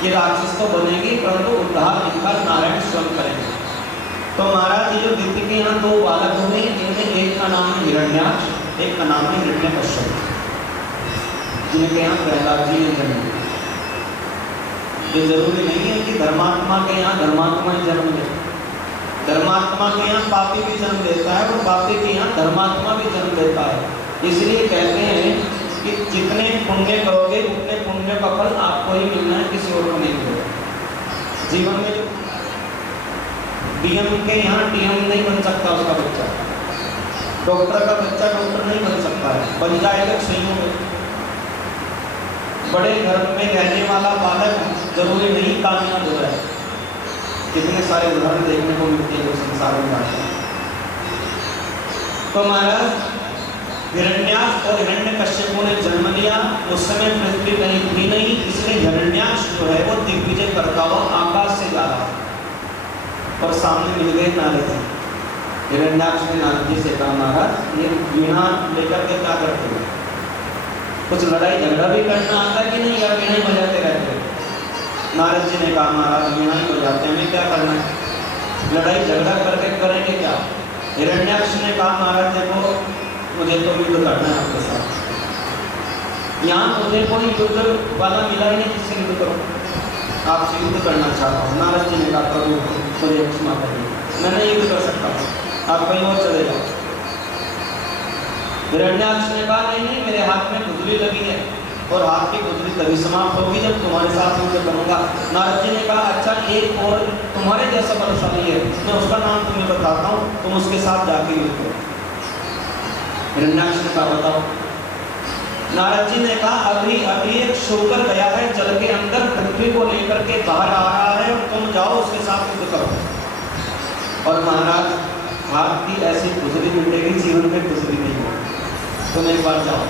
ये राक्षस तो बनेगी परंतु उद्धार इनका नारायण स्वयं करेंगे। तो महाराज ये जो दिति के यहाँ 2 बालक हुए, इनमें एक का नाम है हिरण्याक्ष, एक का नाम है हिरण्यकश्यप, जिनके यहाँ प्रहलाद जी ने जन्म लिया। ये जरूरी नहीं है कि धर्मात्मा के यहाँ धर्मात्मा ही जन्म ले, धर्मात्मा के यहाँ पापी भी जन्म लेता है और पापी के यहाँ धर्मात्मा भी जन्म लेता है। इसलिए कहते हैं कि जितने पुण्य करोगे उतने पुण्य का फल आपको ही मिलना है, किसी और को नहीं मिलेगा। जीवन में जो डीएम के यहाँ डीएम नहीं बन सकता उसका बच्चा, डॉक्टर का बच्चा डॉक्टर नहीं बन सकता है, बन जाएगा संयोग में। बड़े घर में रहने वाला बालक जरूरी नहीं कामयाब हो रहा है। कितने सारे उदाहरण देखने को मिलते हैं जो संसार में जाते हैं। तो महाराज हिरण्याक्ष और हिरण्यकश्यप ने जन्म लिया। उस समय पृथ्वी कहीं थी नहीं, इसलिए हिरण्याक्ष जो है वो दिग्विजय करता हुआ आकाश से जा रहा और सामने मिल गए नारद जी। हिरण्याक्ष ने नारद जी से कहा महाराज ये वीणा लेकर के क्या करते हो, कुछ लड़ाई झगड़ा भी करना आता है कि नहीं, या वीणा ही बजाते रहते हो? नारद जी ने कहा महाराज वीणा ही बजाते हैं, हमें क्या करना है, लड़ाई झगड़ा करके करेंगे क्या? हिरण्याक्ष ने कहा महाराज देखो मुझे तो युद्ध करना है आपके साथ, यहाँ मुझे कोई युद्ध वाला मिला ही नहीं जिससे युद्ध करो, आपसे युद्ध करना चाहता हूँ। नारद जी ने कहा प्रभु मुझे क्षमा करिए, मैं नहीं युद्ध कर सकता, आप कहीं और चले जाओ। हिरण्याक्ष ने कहा नहीं नहीं मेरे हाथ में खुजली लगी है और हाथ की खुजली तभी समाप्त होगी जब तुम्हारे साथ युद्ध करूंगा। नारद जी ने कहा अच्छा एक और तुम्हारे जैसा बलशाली है, मैं उसका नाम तुम्हें बताता हूँ, तुम उसके साथ जाके युद्ध करो। हिरण्याक्ष ने कहा बताओ। नारद जी ने कहा अभी अभी एक शूकर गया है जल के अंदर, पृथ्वी को लेकर के बाहर आ रहा है और तुम जाओ उसके साथ युद्ध करो। और महाराज हाथ की ऐसी खुजली मिटेगी, जीवन में खुजली नहीं होगी, तुम एक बार जाओ।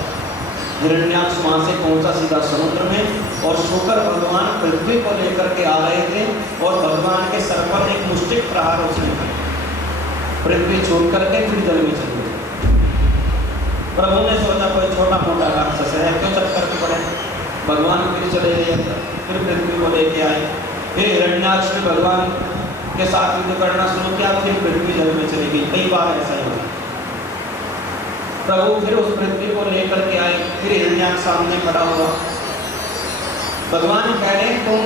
हिरण्याक्ष वहां से पहुंचा सीधा समुद्र में और शूकर भगवान पृथ्वी को लेकर के आ रहे थे और भगवान के सर पर एक मुष्टिक प्रहार उसने पृथ्वी छोड़ करके फिर जल में चल गए। प्रभु ने सोचा कोई छोटा मोटा राक्षस है क्यों चक्कर के पड़े, भगवान फिर चले गए, फिर पृथ्वी को लेके आए। फिर हिरण्याक्ष ने भगवान के साथ युद्ध करना शुरू किया, फिर पृथ्वी जल में चली गई। कई बार ऐसा ही हुआ। प्रभु फिर उस पृथ्वी को लेकर के आए, फिर हिरण्याक्ष सामने खड़ा हुआ। भगवान कह रहे तुम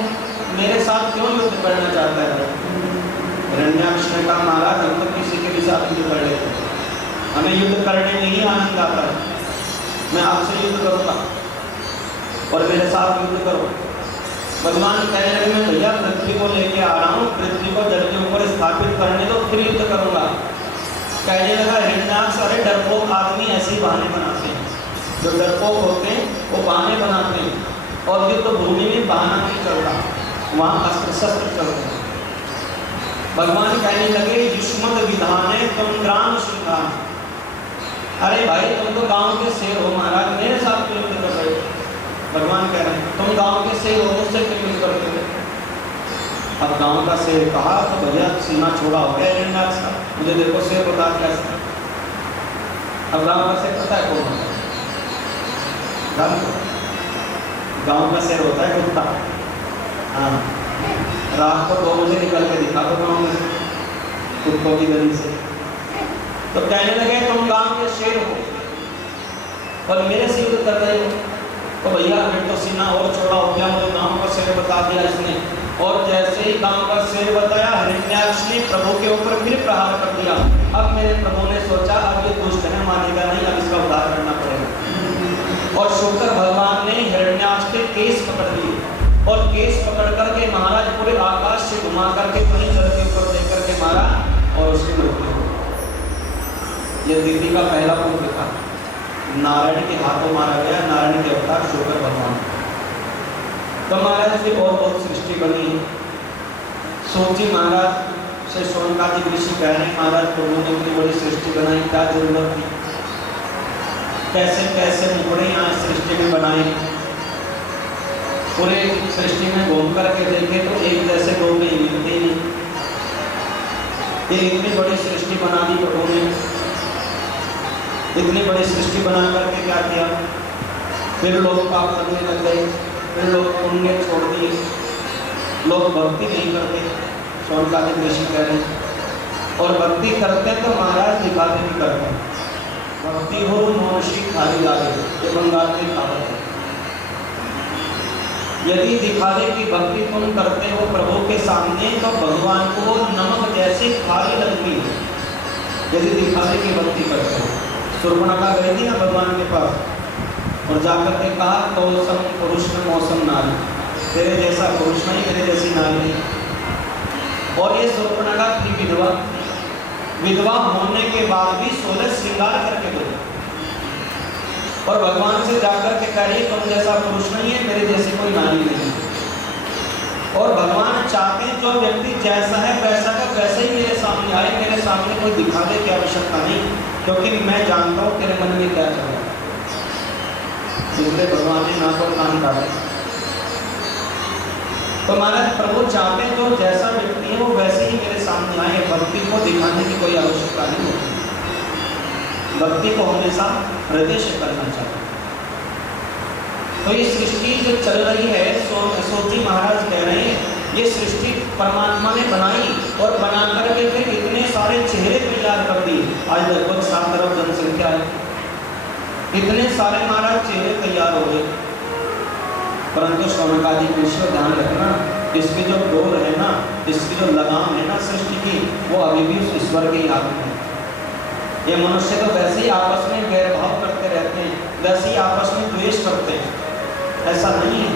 मेरे साथ क्यों युद्ध करना चाहता है? हिरण्याक्ष ने कहा महाराज हम तो किसी के भी साथ युद्ध कर लेते, हमें युद्ध करने में ही आनंद आता है, मैं आपसे युद्ध करूंगा और मेरे साथ युद्ध करो। भगवान कहने लगे मैं भैया पृथ्वी को लेके आ रहा हूँ, पृथ्वी को जल के ऊपर स्थापित करने दो फिर युद्ध करूंगा। कहने लगा हिरण्याक्ष अरे डरपोक आदमी ऐसे ही बहाने बनाते हैं, जो डरपोक होते हैं वो बहाने बनाते हैं और युद्ध भूमि में बहाना नहीं चलता, वहाँ अस्त्र शस्त्र चलते हैं। भगवान कहने लगे युष्मद विधाने तुम ग्राम सिंहान, अरे भाई तुम तो गांव के शेर हो महाराज, मेरे साथ क्यों युद्ध कर रहे हो? भगवान कह रहे हैं तुम गांव के शेर हो, मुझसे क्यों युद्ध करते हो? अब गांव का शेर कहा तो भैया सीना छोड़ा हो गया हिरण्याक्ष का, मुझे देखो शेर बता कैसे। अब गांव का शेर पता है कौन होता है? गांव का शेर होता है कुत्ता। हाँ रात को 2 बजे निकल के दिखा दो गाँव में कुत्तों की गली से। तो कहने लगे तुम गांव के शेर हो और मेरे से युद्ध कर रहे हो, तो भैया फिर तो सीना और छोड़ा हो गया, मुझे गांव का शेर बता दिया इसने। और जैसे ही गांव का शेर बताया हिरण्याक्ष ने प्रभु के ऊपर फिर प्रहार कर दिया। अब मेरे प्रभु ने सोचा अब ये दुष्ट है मानेगा नहीं, अब इसका उद्धार करना पड़ेगा। और शुक्र भगवान ने हिरण्याक्ष के केस पकड़ लिए और केस पकड़ करके महाराज पूरे आकाश से घुमा करके वहीं जल के ऊपर लेकर के मारा और उसकी मृत्यु हो। यह दिल्ली का पहला पुत्र था, नारायण के हाथों मारा गया, नारायण के अवतार शुक्र भगवान। तो महाराज से और बहुत सृष्टि बनी। सोची महाराज से सोनकादि ऋषि कह रहे महाराज प्रभु ने इतनी बड़ी सृष्टि बनाई, क्या जरूरत थी, कैसे कैसे मुखड़े यहाँ सृष्टि में बनाए, पूरे सृष्टि में घूम करके देखे तो एक जैसे लोग नहीं मिलते नहीं। ये इतनी बड़ी सृष्टि बना दी प्रभु ने, इतनी बड़ी सृष्टि बना करके क्या किया, फिर लोग पाप करने लग गए, फिर लोग पुण्य छोड़ दिए, लोग भक्ति नहीं करते, शौनकादिक ऋषि कह रहे हैं। और भक्ति करते तो महाराज दिखाते भी करते हैं। भक्ति हो मनुष्य खाली लागे, ये बंगाल की कहावत है। यदि दिखावे की भक्ति तुम करते हो प्रभु के सामने तो भगवान को नमक जैसे खाली लगती है। यदि दिखावे की भक्ति करते हो, सुर्पणखा गई थी ना भगवान के पास और जाकर के कहा तो सम पुरुष में मौसम नारी, तेरे जैसा पुरुष नहीं, तेरे जैसी नारी नहीं। और ये सुर्पणखा थी विधवा, विधवा होने के बाद भी 16 श्रृंगार करके गई और भगवान से जाकर के कह रही तुम जैसा पुरुष नहीं है, मेरे जैसी कोई नारी नहीं है। और भगवान चाहते हैं जो व्यक्ति जैसा है वैसा का वैसे ही मेरे सामने आए, मेरे सामने कोई दिखाने की आवश्यकता नहीं, क्योंकि मैं जानता हूँ तेरे मन में क्या चल रहा है। इसलिए भगवान ने नाक और कान काटे। तो महाराज प्रभु चाहते हैं जो जैसा व्यक्ति है वो वैसे ही मेरे सामने आए, भक्ति को दिखाने की कोई आवश्यकता नहीं होती। भक्ति को हमेशा हृदय से करना चाहिए। तो ये सृष्टि जो चल रही है, सोची महाराज कह रहे हैं ये सृष्टि परमात्मा ने बनाई और बना करके फिर इतने सारे चेहरे तैयार कर दिए। आज लगभग 7 अरब जनसंख्या है, इतने सारे महाराज चेहरे तैयार हो गए। परंतु शौनकादिक ऋषि ध्यान रखना, इसकी जो डोर है ना, इसकी जो लगाम है ना सृष्टि की, वो अभी भी उस ईश्वर के हाथ में है। ये मनुष्य तो वैसे ही आपस में वैरभाव करते रहते हैं, वैसे ही आपस में द्वेष करते हैं, ऐसा नहीं है।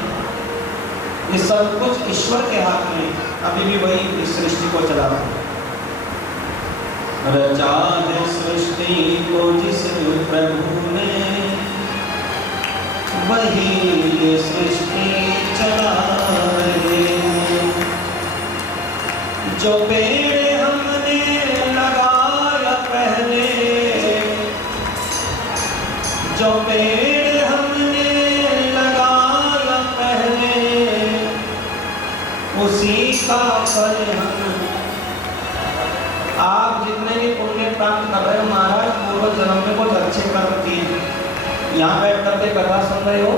ये सब कुछ ईश्वर के हाथ में, अभी भी वही इस सृष्टि को चला रहा है। रचा है सृष्टि को जिस प्रभु ने, वही ये सृष्टि चला रहे हैं। जो पेड़ हमने लगाया पहले, जो पेड़ हमने लगाया पहले, उसी का फल हम। आप जितने भी पुण्य प्राप्त कर रहे हो महाराज, पूर्व जन्म में कुछ अच्छे कर्म किए, यहाँ बैठ करके कथा सुन रहे हो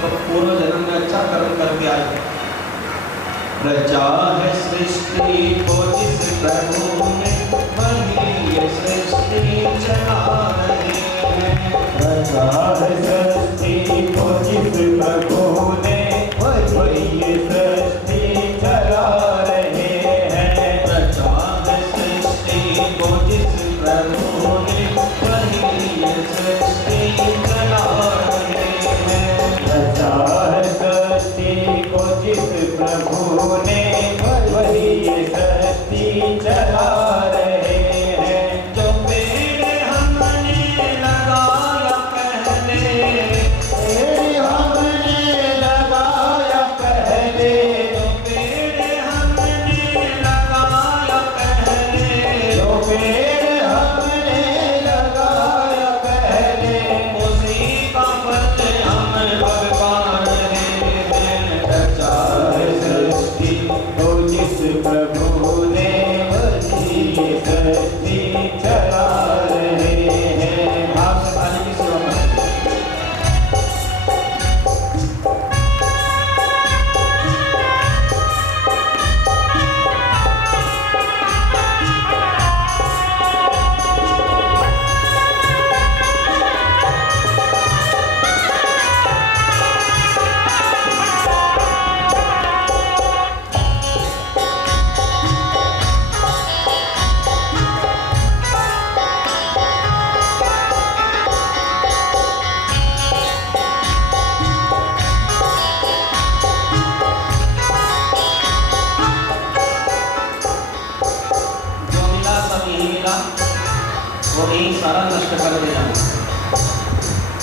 तो पूर्व जन्म में अच्छा कर्म करके आए। रचा है सृष्टि को जिस प्रभु ने, वही ये सृष्टि चला रहे हैं। रचा है सृष्टि को जिस प्रभु ने, वही ये सृष्टि चला रहे हैं। रचा है सृष्टि को जिस प्रभु ने, वही ये सृष्टि चला रहे हैं। रचा है सृष्टि को जिस प्रभु ने, वही ये सृष्टि चला रहे हैं। जो पेड़ हमने लगाया पहले, पेड़ हमने लगाया पहले, जो पेड़ हमने लगाया पहले, जो पेड़ हमने लगाया पहले, उसी का फल हम भगवान देते हैं। रचा है सृष्टि को जिस प्रभु ने, वही ये सृष्टि चला रहे हैं। आप सताने की सेवा करें। जो मिला सब यही मिला और यही सारा नष्ट कर दिया।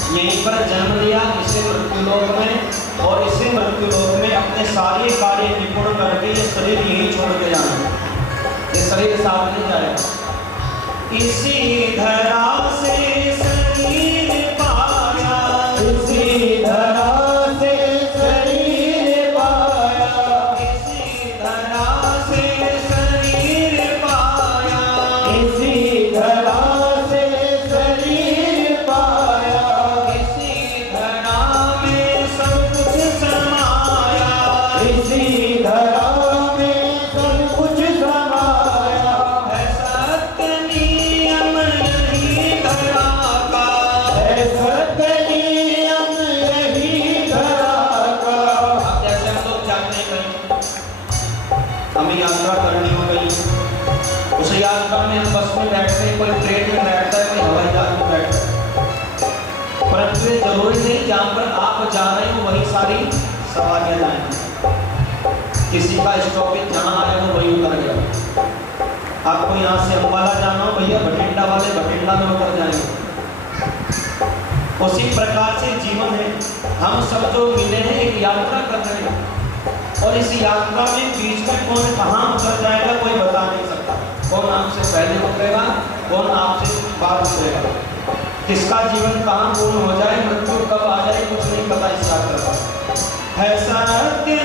यहीं पर जन्म लिया, इसे मृत्युलोक में, और इसे मृत्युलोक में अपने सारे कार्य निपुण करके ये शरीर यही छोड़ के जाना। ये शरीर साथ नहीं जाएगा। इसी धरा से शरीर पाया, इसी धरा से शरीर हमें यात्रा करनी हो गई, उस यात्रा में हम बस में बैठते हैं, कोई ट्रेन में बैठता है, कोई हवाई जहाज में बैठता है, परंतु ये जरूरी नहीं जहाँ पर आप जा रहे हो वही सारी सवारियाँ जाएंगी। किसी का स्टॉपेज जहाँ आया वो वही उतर गया। आपको यहाँ से अम्बाला जाना हो, भैया बठिंडा वाले बठिंडा में उतर जाएंगे। उसी प्रकार से जीवन है, हम सब जो मिले हैं एक यात्रा कर रहे हैं, और इस यात्रा में बीच में कौन कहाँ उतर जाएगा कोई बता नहीं सकता। कौन आपसे पहले उतरेगा, कौन आपसे बाद उतरेगा, किसका जीवन कहाँ पूर्ण हो जाए, मृत्यु कब आ जाए, कुछ नहीं पता इस यात्रा का। है सत्य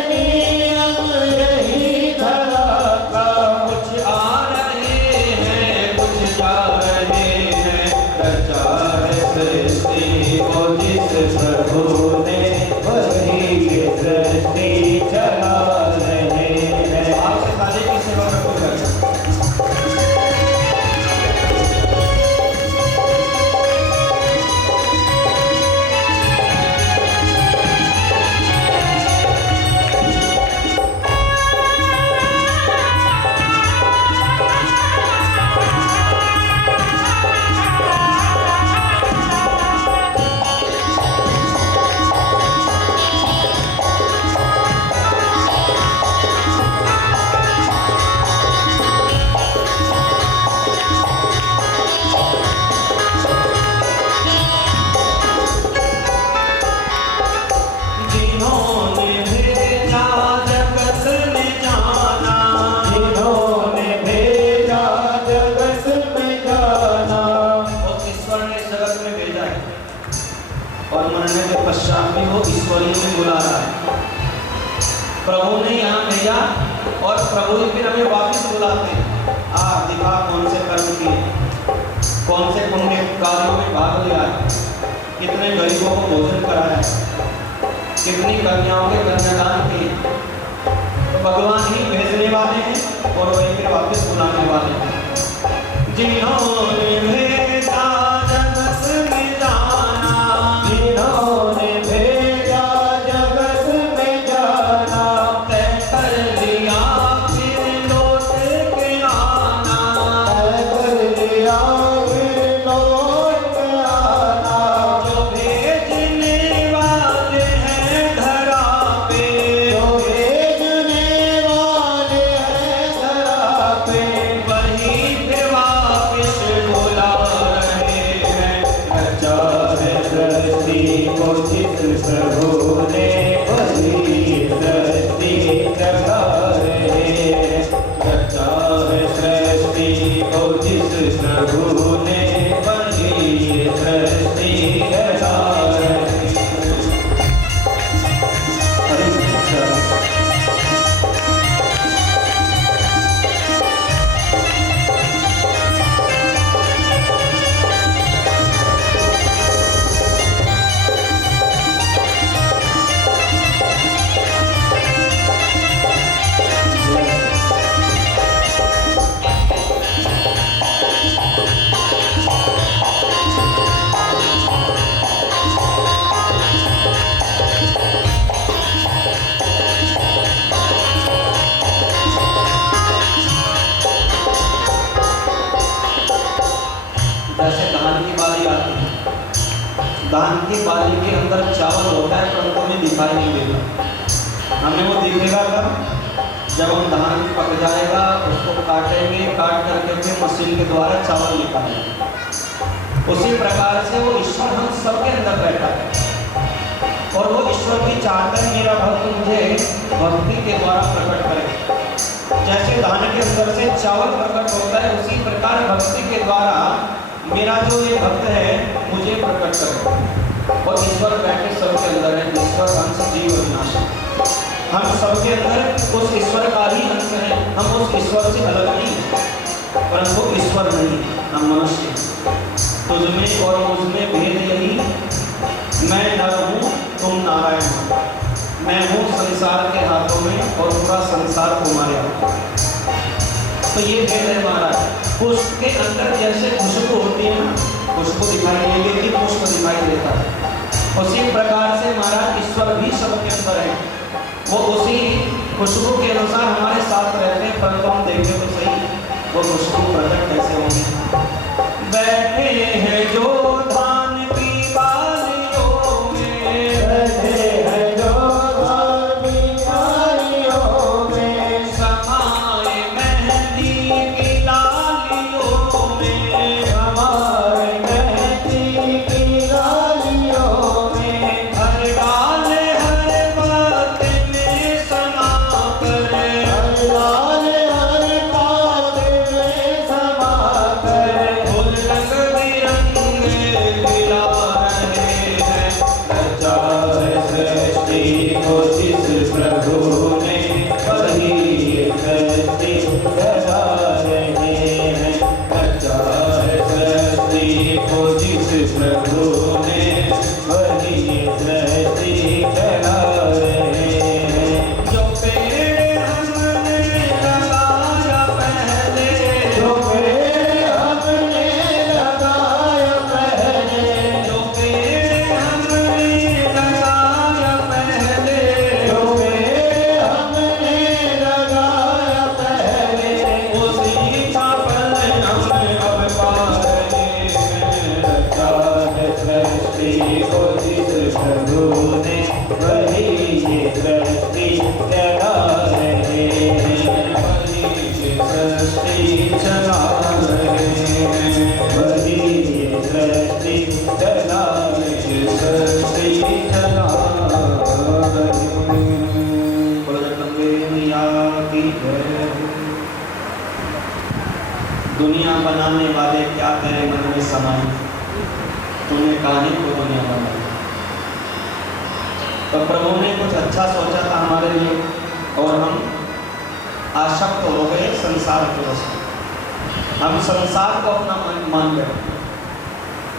नियम यही धरा का, कुछ आ रहे हैं कुछ जा रहे हैं, रचा है सृष्टि को जिस प्रभु ने वही सृष्टि चला रहे हैं। आपसे ताले की सेवा में कोई कर पश्चात में वो ईश्वरीय में बुला रहा है। प्रभु ने यहाँ भेजा और प्रभु ही फिर हमें वापस बुलाते हैं। दिखा कौन से कर्म किए, कौन से पुण्य कार्यों में भाग लिया, कितने गरीबों को भोजन कराया, कितनी कन्याओं के कन्यादान किए। भगवान ही भेजने वाले हैं और वही फिर वापस बुलाने वाले हैं। जिन्होंने भेजा जगत में जाना, जिन्होंने भेजा जगत में जाना, तय कर दिया फिर लौट के आना, तय कर दिया फिर लौट के आना। जो भेजने वाले हैं धरा पे, जो भेजने वाले हैं धरा पे, वही फिर वापस बुला रहे हैं। रचा है सृष्टि को जिस प्रभु ने वही सृष्टि चला रहे हैं। रचा है सृष्टि को जिस प्रभु ने वही सृष्टि चला रहे हैं। हरे कृष्ण। जैसे धान की बाली आती है, धान की बाली के अंदर चावल होता है परंतु हमें दिखाई नहीं देगा। हमें वो दिखेगा कब, जब हम धान पक जाएगा, उसको काटेंगे, काट करके फिर मशीन के द्वारा चावल निकालेंगे। उसी प्रकार से वो ईश्वर हम सबके अंदर बैठा है और वो ईश्वर भी चाहता है मेरा भक्त मुझे भक्ति के द्वारा प्रकट करे। जैसे धान के अंदर से चावल प्रकट होता है, उसी प्रकार भक्ति के द्वारा मेरा जो ये भक्त है मुझे प्रकट करे। और ईश्वर बैठे सबके अंदर है, ईश्वर अंश जीव अविनाशी। हम सबके अंदर उस ईश्वर का ही अंश है, हम उस ईश्वर से अलग नहीं, परंतु ईश्वर नहीं, हम मनुष्य। तुझमें और मुझमें भेद यही, मैं नर हूँ तुम नारायण हो, मैं हूँ संसार के हाथों में और पूरा संसार तुम्हारे हाथों। तो ये भेद है महाराज। पुष्प के अंदर जैसे खुशबू होती है ना, खुशबू दिखाई नहीं देती, पुष्प दिखाई देता है। उसी प्रकार से महाराज ईश्वर भी सबके अंदर है, वो उसी खुशबू के अनुसार हमारे साथ रहते हैं, परंतु हम देखें तो सही वो खुशबू प्रकट कैसे होंगे। बैठे हैं जो धान की बालियों में, बैठे हैं जो धान की बालियों में, समाए मेहंदी की लालियों में, हमारे मेहंदी की लालियों में, हर डाल हर बात में समा कर, हर लाल हर बात में समा कर, फूल रंग बिरंगे खिला रहे हैं। रचा है सृष्टि को जिस प्रभु ने, वही ये सृष्टि चला रहे हैं। रचा है सृष्टि को जिस प्रभु ने, वही ये सृष्टि चला रहे हैं। जो पेड़ हमने लगाया पहले, जो पेड़ हमने लगाया पहले, जो पेड़ हमने लगाया पहले, जो पेड़ हमने लगाया पहले, उसी का फल हम अब पा रहे हैं। रचा है सृष्टि को जिस प्रभु ने, वही ये सृष्टि चला रहे हैं। वही ये सृष्टि चला रहे हैं। वही ये सृष्टि चला रहे, सृष्टि चला रहे हैं। बोलो जगदम्बे मैया की जय। दुनिया बनाने वाले क्या तेरे मन में समाए, तूने काहे को दुनिया बनाई। तो प्रभु ने कुछ अच्छा सोचा था हमारे लिए और हम आसक्त हो गए संसार की वस्तु। हम संसार को अपना मन मान गए।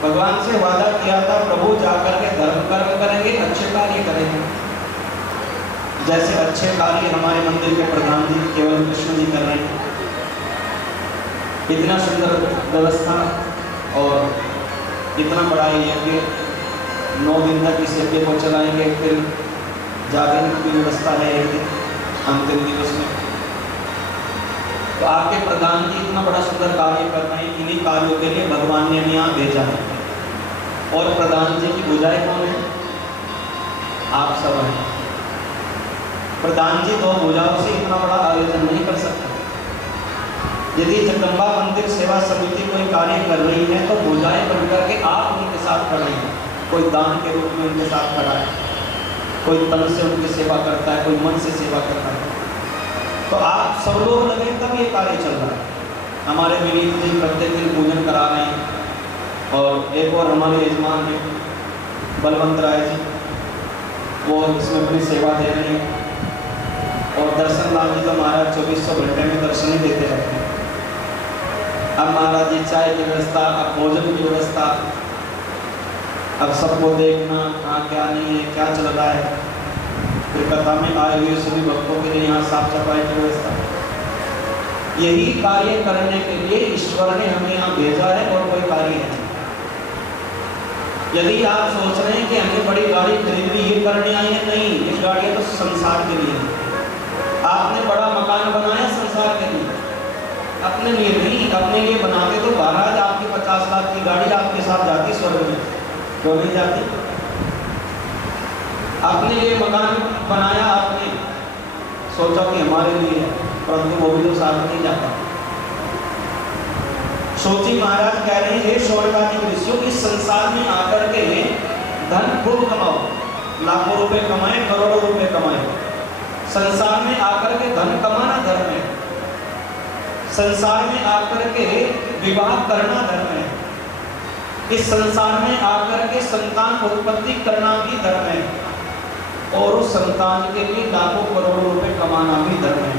भगवान से वादा किया था प्रभु जाकर के धर्म कर्म करेंगे, अच्छे कार्य करेंगे। जैसे अच्छे कार्य हमारे मंदिर के प्रधान जी केवल कृष्ण जी कर रहे हैं। इतना सुंदर व्यवस्था और इतना बड़ा यज्ञ, 9 दिन तक इस यज्ञ को चलाएंगे। फिर जागरण की व्यवस्था है एक दिन अंतिम दिवस में। तो आपके प्रधान जी इतना बड़ा सुंदर कार्य कर रहे हैं। इन्हीं कार्यों के लिए भगवान ने हमें यहाँ भेजा है। और प्रधान जी की भुजाएं कौन है? आप सब हैं। प्रधान जी 2 भुजाओं से इतना बड़ा आयोजन नहीं कर सकते। यदि जगदम्बा मंदिर सेवा समिति कोई कार्य कर रही है तो भुजाएं बनकर के आप उनके साथ खड़े हैं। कोई दान के रूप में उनके साथ खड़ा है, कोई तन से उनकी सेवा करता है, कोई मन से सेवा करता है। तो आप सब लोग लगे तब ये कार्य चल रहा है। हमारे विनीत जी प्रत्येक दिन पूजन करा रहे हैं। और एक और हमारे यजमान हैं बलवंत राय जी, वो इसमें अपनी सेवा दे रहे हैं। और दर्शन लाल जी तो महाराज 2400 घंटे में दर्शन ही देते रहते हैं। अब महाराज जी चाय की व्यवस्था, अब भोजन की व्यवस्था, अब सबको देखना कहाँ क्या नहीं है, क्या चल रहा है। फिर कथा में आए हुए सभी भक्तों के लिए यहाँ साफ सफाई की व्यवस्था। यही कार्य करने के लिए ईश्वर ने हमें यहाँ भेजा है और कोई कार्य नहीं। यदि आप सोच रहे हैं कि हमें बड़ी गाड़ी खरीद ली ये करने आई है, नहीं, ये गाड़ी तो संसार के लिए है। आपने बड़ा मकान बनाया संसार के लिए, अपने लिए नहीं। अपने लिए बनाते तो महाराज आपकी 50 लाख की गाड़ी आपके साथ जाती स्वर्ग में, क्यों नहीं जाती? अपने लिए मकान बनाया आपने, सोचा कि हमारे लिए है, परंतु वो भी तो साथ नहीं जाता। सोची महाराज कह रहे हैं, हे शौनकादि ऋषियों, इस संसार में आकर के धन खूब कमाओ, लाखों रुपए कमाए, करोड़ों रुपए कमाए। संसार में आकर के धन कमाना धर्म है। संसार में आकर के विवाह करना धर्म है। इस संसार में आकर के संतान उत्पत्ति करना भी धर्म है। और उस संतान के लिए लाखों करोड़ों रुपए कमाना भी धर्म है।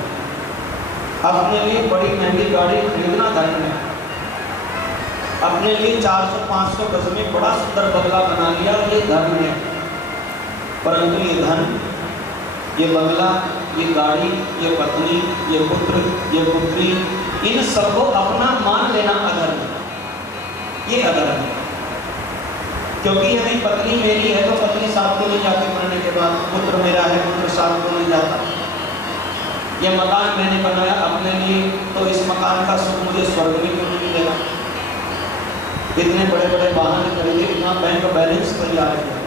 अपने लिए बड़ी महंगी गाड़ी खरीदना धर्म है। अपने लिए 400-500 गज में बड़ा सुंदर बंगला बना लिया, ये धर्म है। परंतु ये धन, ये बंगला, ये गाड़ी, ये पत्नी, ये पुत्र, ये पुत्री, इन सबको अपना मान लेना अधर्म है। ये अधर्म है। क्योंकि यदि पत्नी मेरी है तो पत्नी साथ को नहीं जाती मरने के बाद, पुत्र मेरा है पुत्र साथ को नहीं जाता। ये मकान मैंने बनाया अपने लिए, तो इस मकान का सुख मुझे स्वर्ग में क्यों नहीं मिलेगा? इतने बड़े बड़े वाहन खरीदे, इतना बैंक बैलेंस तैयार किया,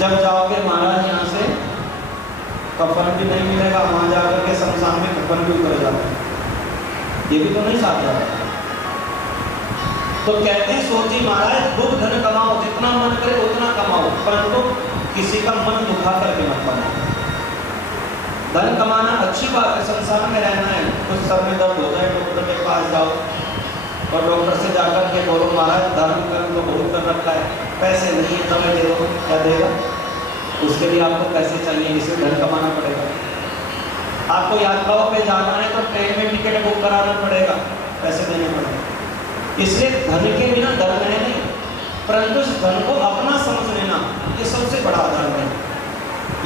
जब जाओगे महाराज यहाँ से कफन भी नहीं मिलेगा, वहां जाकर के शमशान में कफन भी उतर जाता है, ये भी तो नहीं साथ जाता। तो कहते हैं सोची महाराज, खूब धन कमाओ, जितना मन करे उतना कमाओ, परंतु किसी का मन दुखा करके मत कमाओ। धन कमाना अच्छी बात है, संसार में रहना है, कुछ सर में दर्द हो जाए डॉक्टर के पास जाओ और डॉक्टर से जाकर के बोलो महाराज धर्म कर्म तो बहुत कर रखा है, पैसे नहीं है, दवाई दे दो, क्या देगा? उसके लिए आपको पैसे चाहिए, इसे धन कमाना पड़ेगा। आपको यात्राओं पे जाना है तो ट्रेन में टिकट बुक कराना पड़ेगा, पैसे देने पड़ेंगे। इसलिए धन के बिना धर्म है नहीं, परंतु इस धन को अपना समझ लेना ये सबसे बड़ा धर्म है।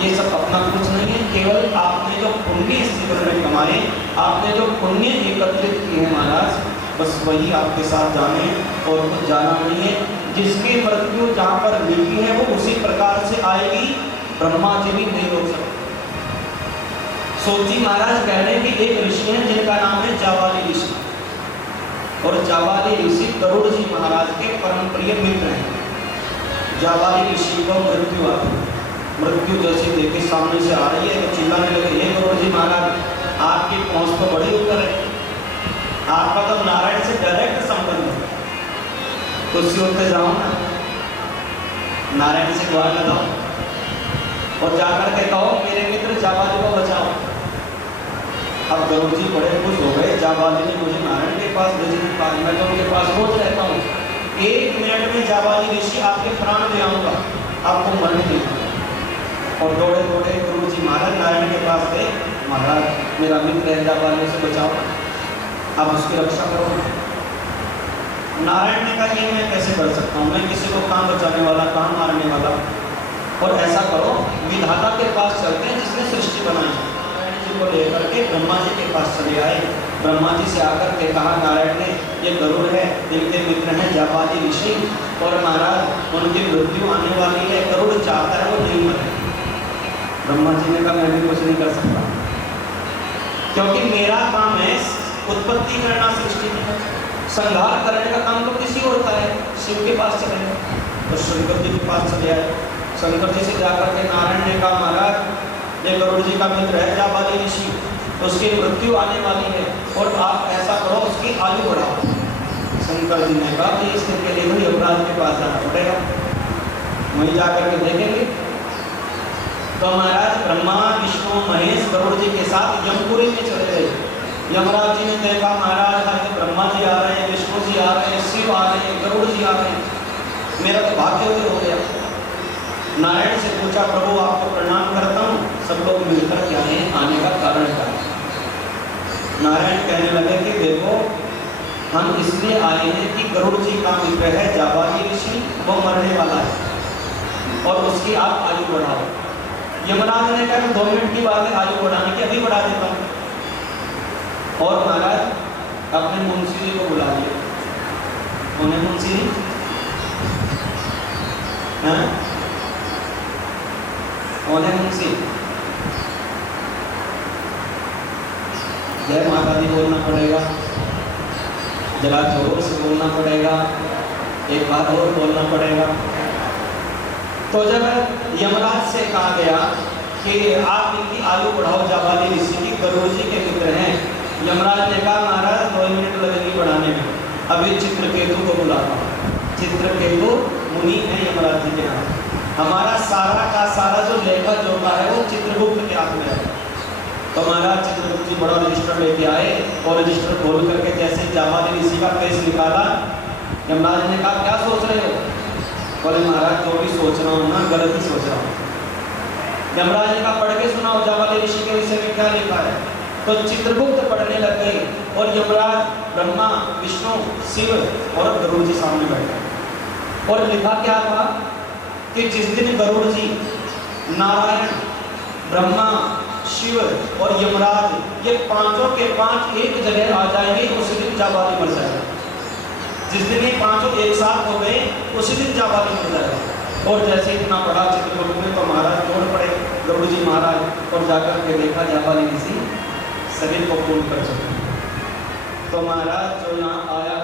ये सब अपना कुछ नहीं है, केवल आपने जो पुण्य इस जीवन में कमाए, आपने जो पुण्य एकत्रित किए हैं महाराज, बस वही आपके साथ जाने और कुछ जाना नहीं है। जिसकी मृत्यु जहाँ पर लिखी है वो उसी प्रकार से आएगी, ब्रह्मा जी भी नहीं रोक सकते। सोची महाराज कह रहे हैं कि एक ऋषि हैं जिनका नाम है जाबाली ऋषि, और जाबाली ऋषि गरुड़ जी महाराज के परम प्रिय मित्र हैं। जाबाली ऋषि को मृत्यु आ गई, मृत्यु जैसे देखे सामने से आ रही है तो चिल्लाने लगे, हे गरुड़ जी महाराज आपकी पहुंच तो बड़ी ऊपर है, आपका तो नारायण से डायरेक्ट संबंध है, कुर्सी उठते जाओ ना, नारायण से द्वार लगाओ और जाकर के कहो मेरे मित्र जाबाली को बचाओ। अब गरुड़ जी बड़े खुश हो गए, जाबाली ने मुझे नारायण के पास भेजने का, मैं तो उनके पास रोज रहता हूँ, 1 मिनट में जाबाली ऋषि आपके प्राण ले आऊंगा, आपको मरने देगा। और दौड़े दौड़े गुरु जी महाराज नारायण के पास गए, महाराज मेरा मित्र है जाबाली से बचाओ, आप उसकी रक्षा करो। नारायण ने कहा ये मैं कैसे कर सकता हूँ, मैं किसी को कहाँ बचाने वाला, कहाँ मारने वाला, और ऐसा करो विधाता के पास चलते हैं जिसने सृष्टि बनाई। नारायण जी को लेकर के ब्रह्मा जी के पास चले आए, ब्रह्मा जी से आकर के कहा नारायण ने ये गरुड़ है, इनके मित्र हैं जाबाली ऋषि, और महाराज उनकी मृत्यु आने वाली है, गरुड़ चाहता है वो नहीं मरे। ब्रह्मा जी ने कहा मैं भी कुछ नहीं कर सकता, क्योंकि मेरा काम है उत्पत्ति करना सृष्टि में, संहार करने का काम तो किसी और का है, शिव के पास चले गए। तो शंकर जी के पास चले आए, शंकर जी से जाकर के नारायण ने कहा महाराज ये गरुड़ जी का मित्र है जाबाली ऋषि, उसकी मृत्यु आने वाली है और आप ऐसा करो उसकी आयु बढ़ाओ। शंकर जी ने कहा कि इसके लिए भी यमराज के पास जाना पड़ेगा, वहीं जाकर के देखेंगे। तो महाराज ब्रह्मा विष्णु महेश गरुड़ जी के साथ यमपुरी में चले गए। यमराज जी ने देखा महाराज आज ब्रह्मा जी आ रहे हैं, विष्णु जी आ रहे हैं, शिव आ रहे हैं, गरुड़ जी आ रहे हैं, मेरा तो भाग्य हो गया। नारायण से पूछा प्रभु आपको प्रणाम करता हूँ, सब लोग मिलकर के आए, आने का कारण क्या है? नारायण कहने लगे कि देखो हम इसलिए आए हैं कि गरुड़ जी का मित्र है जाबाली ऋषि, वो मरने वाला है और उसकी आप आयु बढ़ाओ। यमराज ने कहा 2 मिनट की बात है, आयु बढ़ाने की अभी बढ़ा देता हूँ। और महाराज अपने मुंशी जी को बुला लिया। उन्हें मुंशी जी उन्हें मुंशी जय माता दी बोलना पड़ेगा, जरा जोर से बोलना पड़ेगा, एक बार और बोलना पड़ेगा। तो जब यमराज से कहा गया कि आप इनकी आयु बढ़ाओ, जाबाली ऋषि की गरुड़ जी के मित्र हैं, यमराज ने कहा महाराज 2 मिनट लगेंगे बढ़ाने में, अभी चित्रकेतु को बुलाता हूँ। चित्रकेतु मुनि है यमराज जी के यहाँ, हमारा सारा का सारा जो लेखा जोखा है वो चित्रगुप्त के हाथ में है। तो महाराज चित्रगुप्त जी बड़ा रजिस्टर लेके आए और रजिस्टर खोल करके जैसे जाबाली ऋषि का केस निकाला, यमराज ने कहा क्या सोच रहे हो? बोले महाराज जो भी सोच रहा हूँ ना गलत ही सोच रहा हूँ। यमराज ने कहा पढ़ के सुनाओ जाबाली ऋषि के विषय में क्या लिखा है। तो चित्रगुप्त पढ़ने लग गए और यमराज ब्रह्मा विष्णु शिव और गरुड़ जी सामने बैठे और लिखा क्या था कि जिस दिन गरुड़ जी नारायण ब्रह्मा शिव और यमराज ये पांचों के पांच एक जगह आ जाएंगे उसी दिन जाबाली मर जाएगा। जिस दिन ये पांचों एक साथ हो गए उसी दिन जाबाली मर जाएगा। और जैसे इतना बड़ा चित्रगुप्त में तो महाराज तोड़ पड़े। गरुड़ जी महाराज और जाकर के देखा जापानी ऋषि शरीर को पूर्ण कर चुके। तो महाराज जो यहाँ आया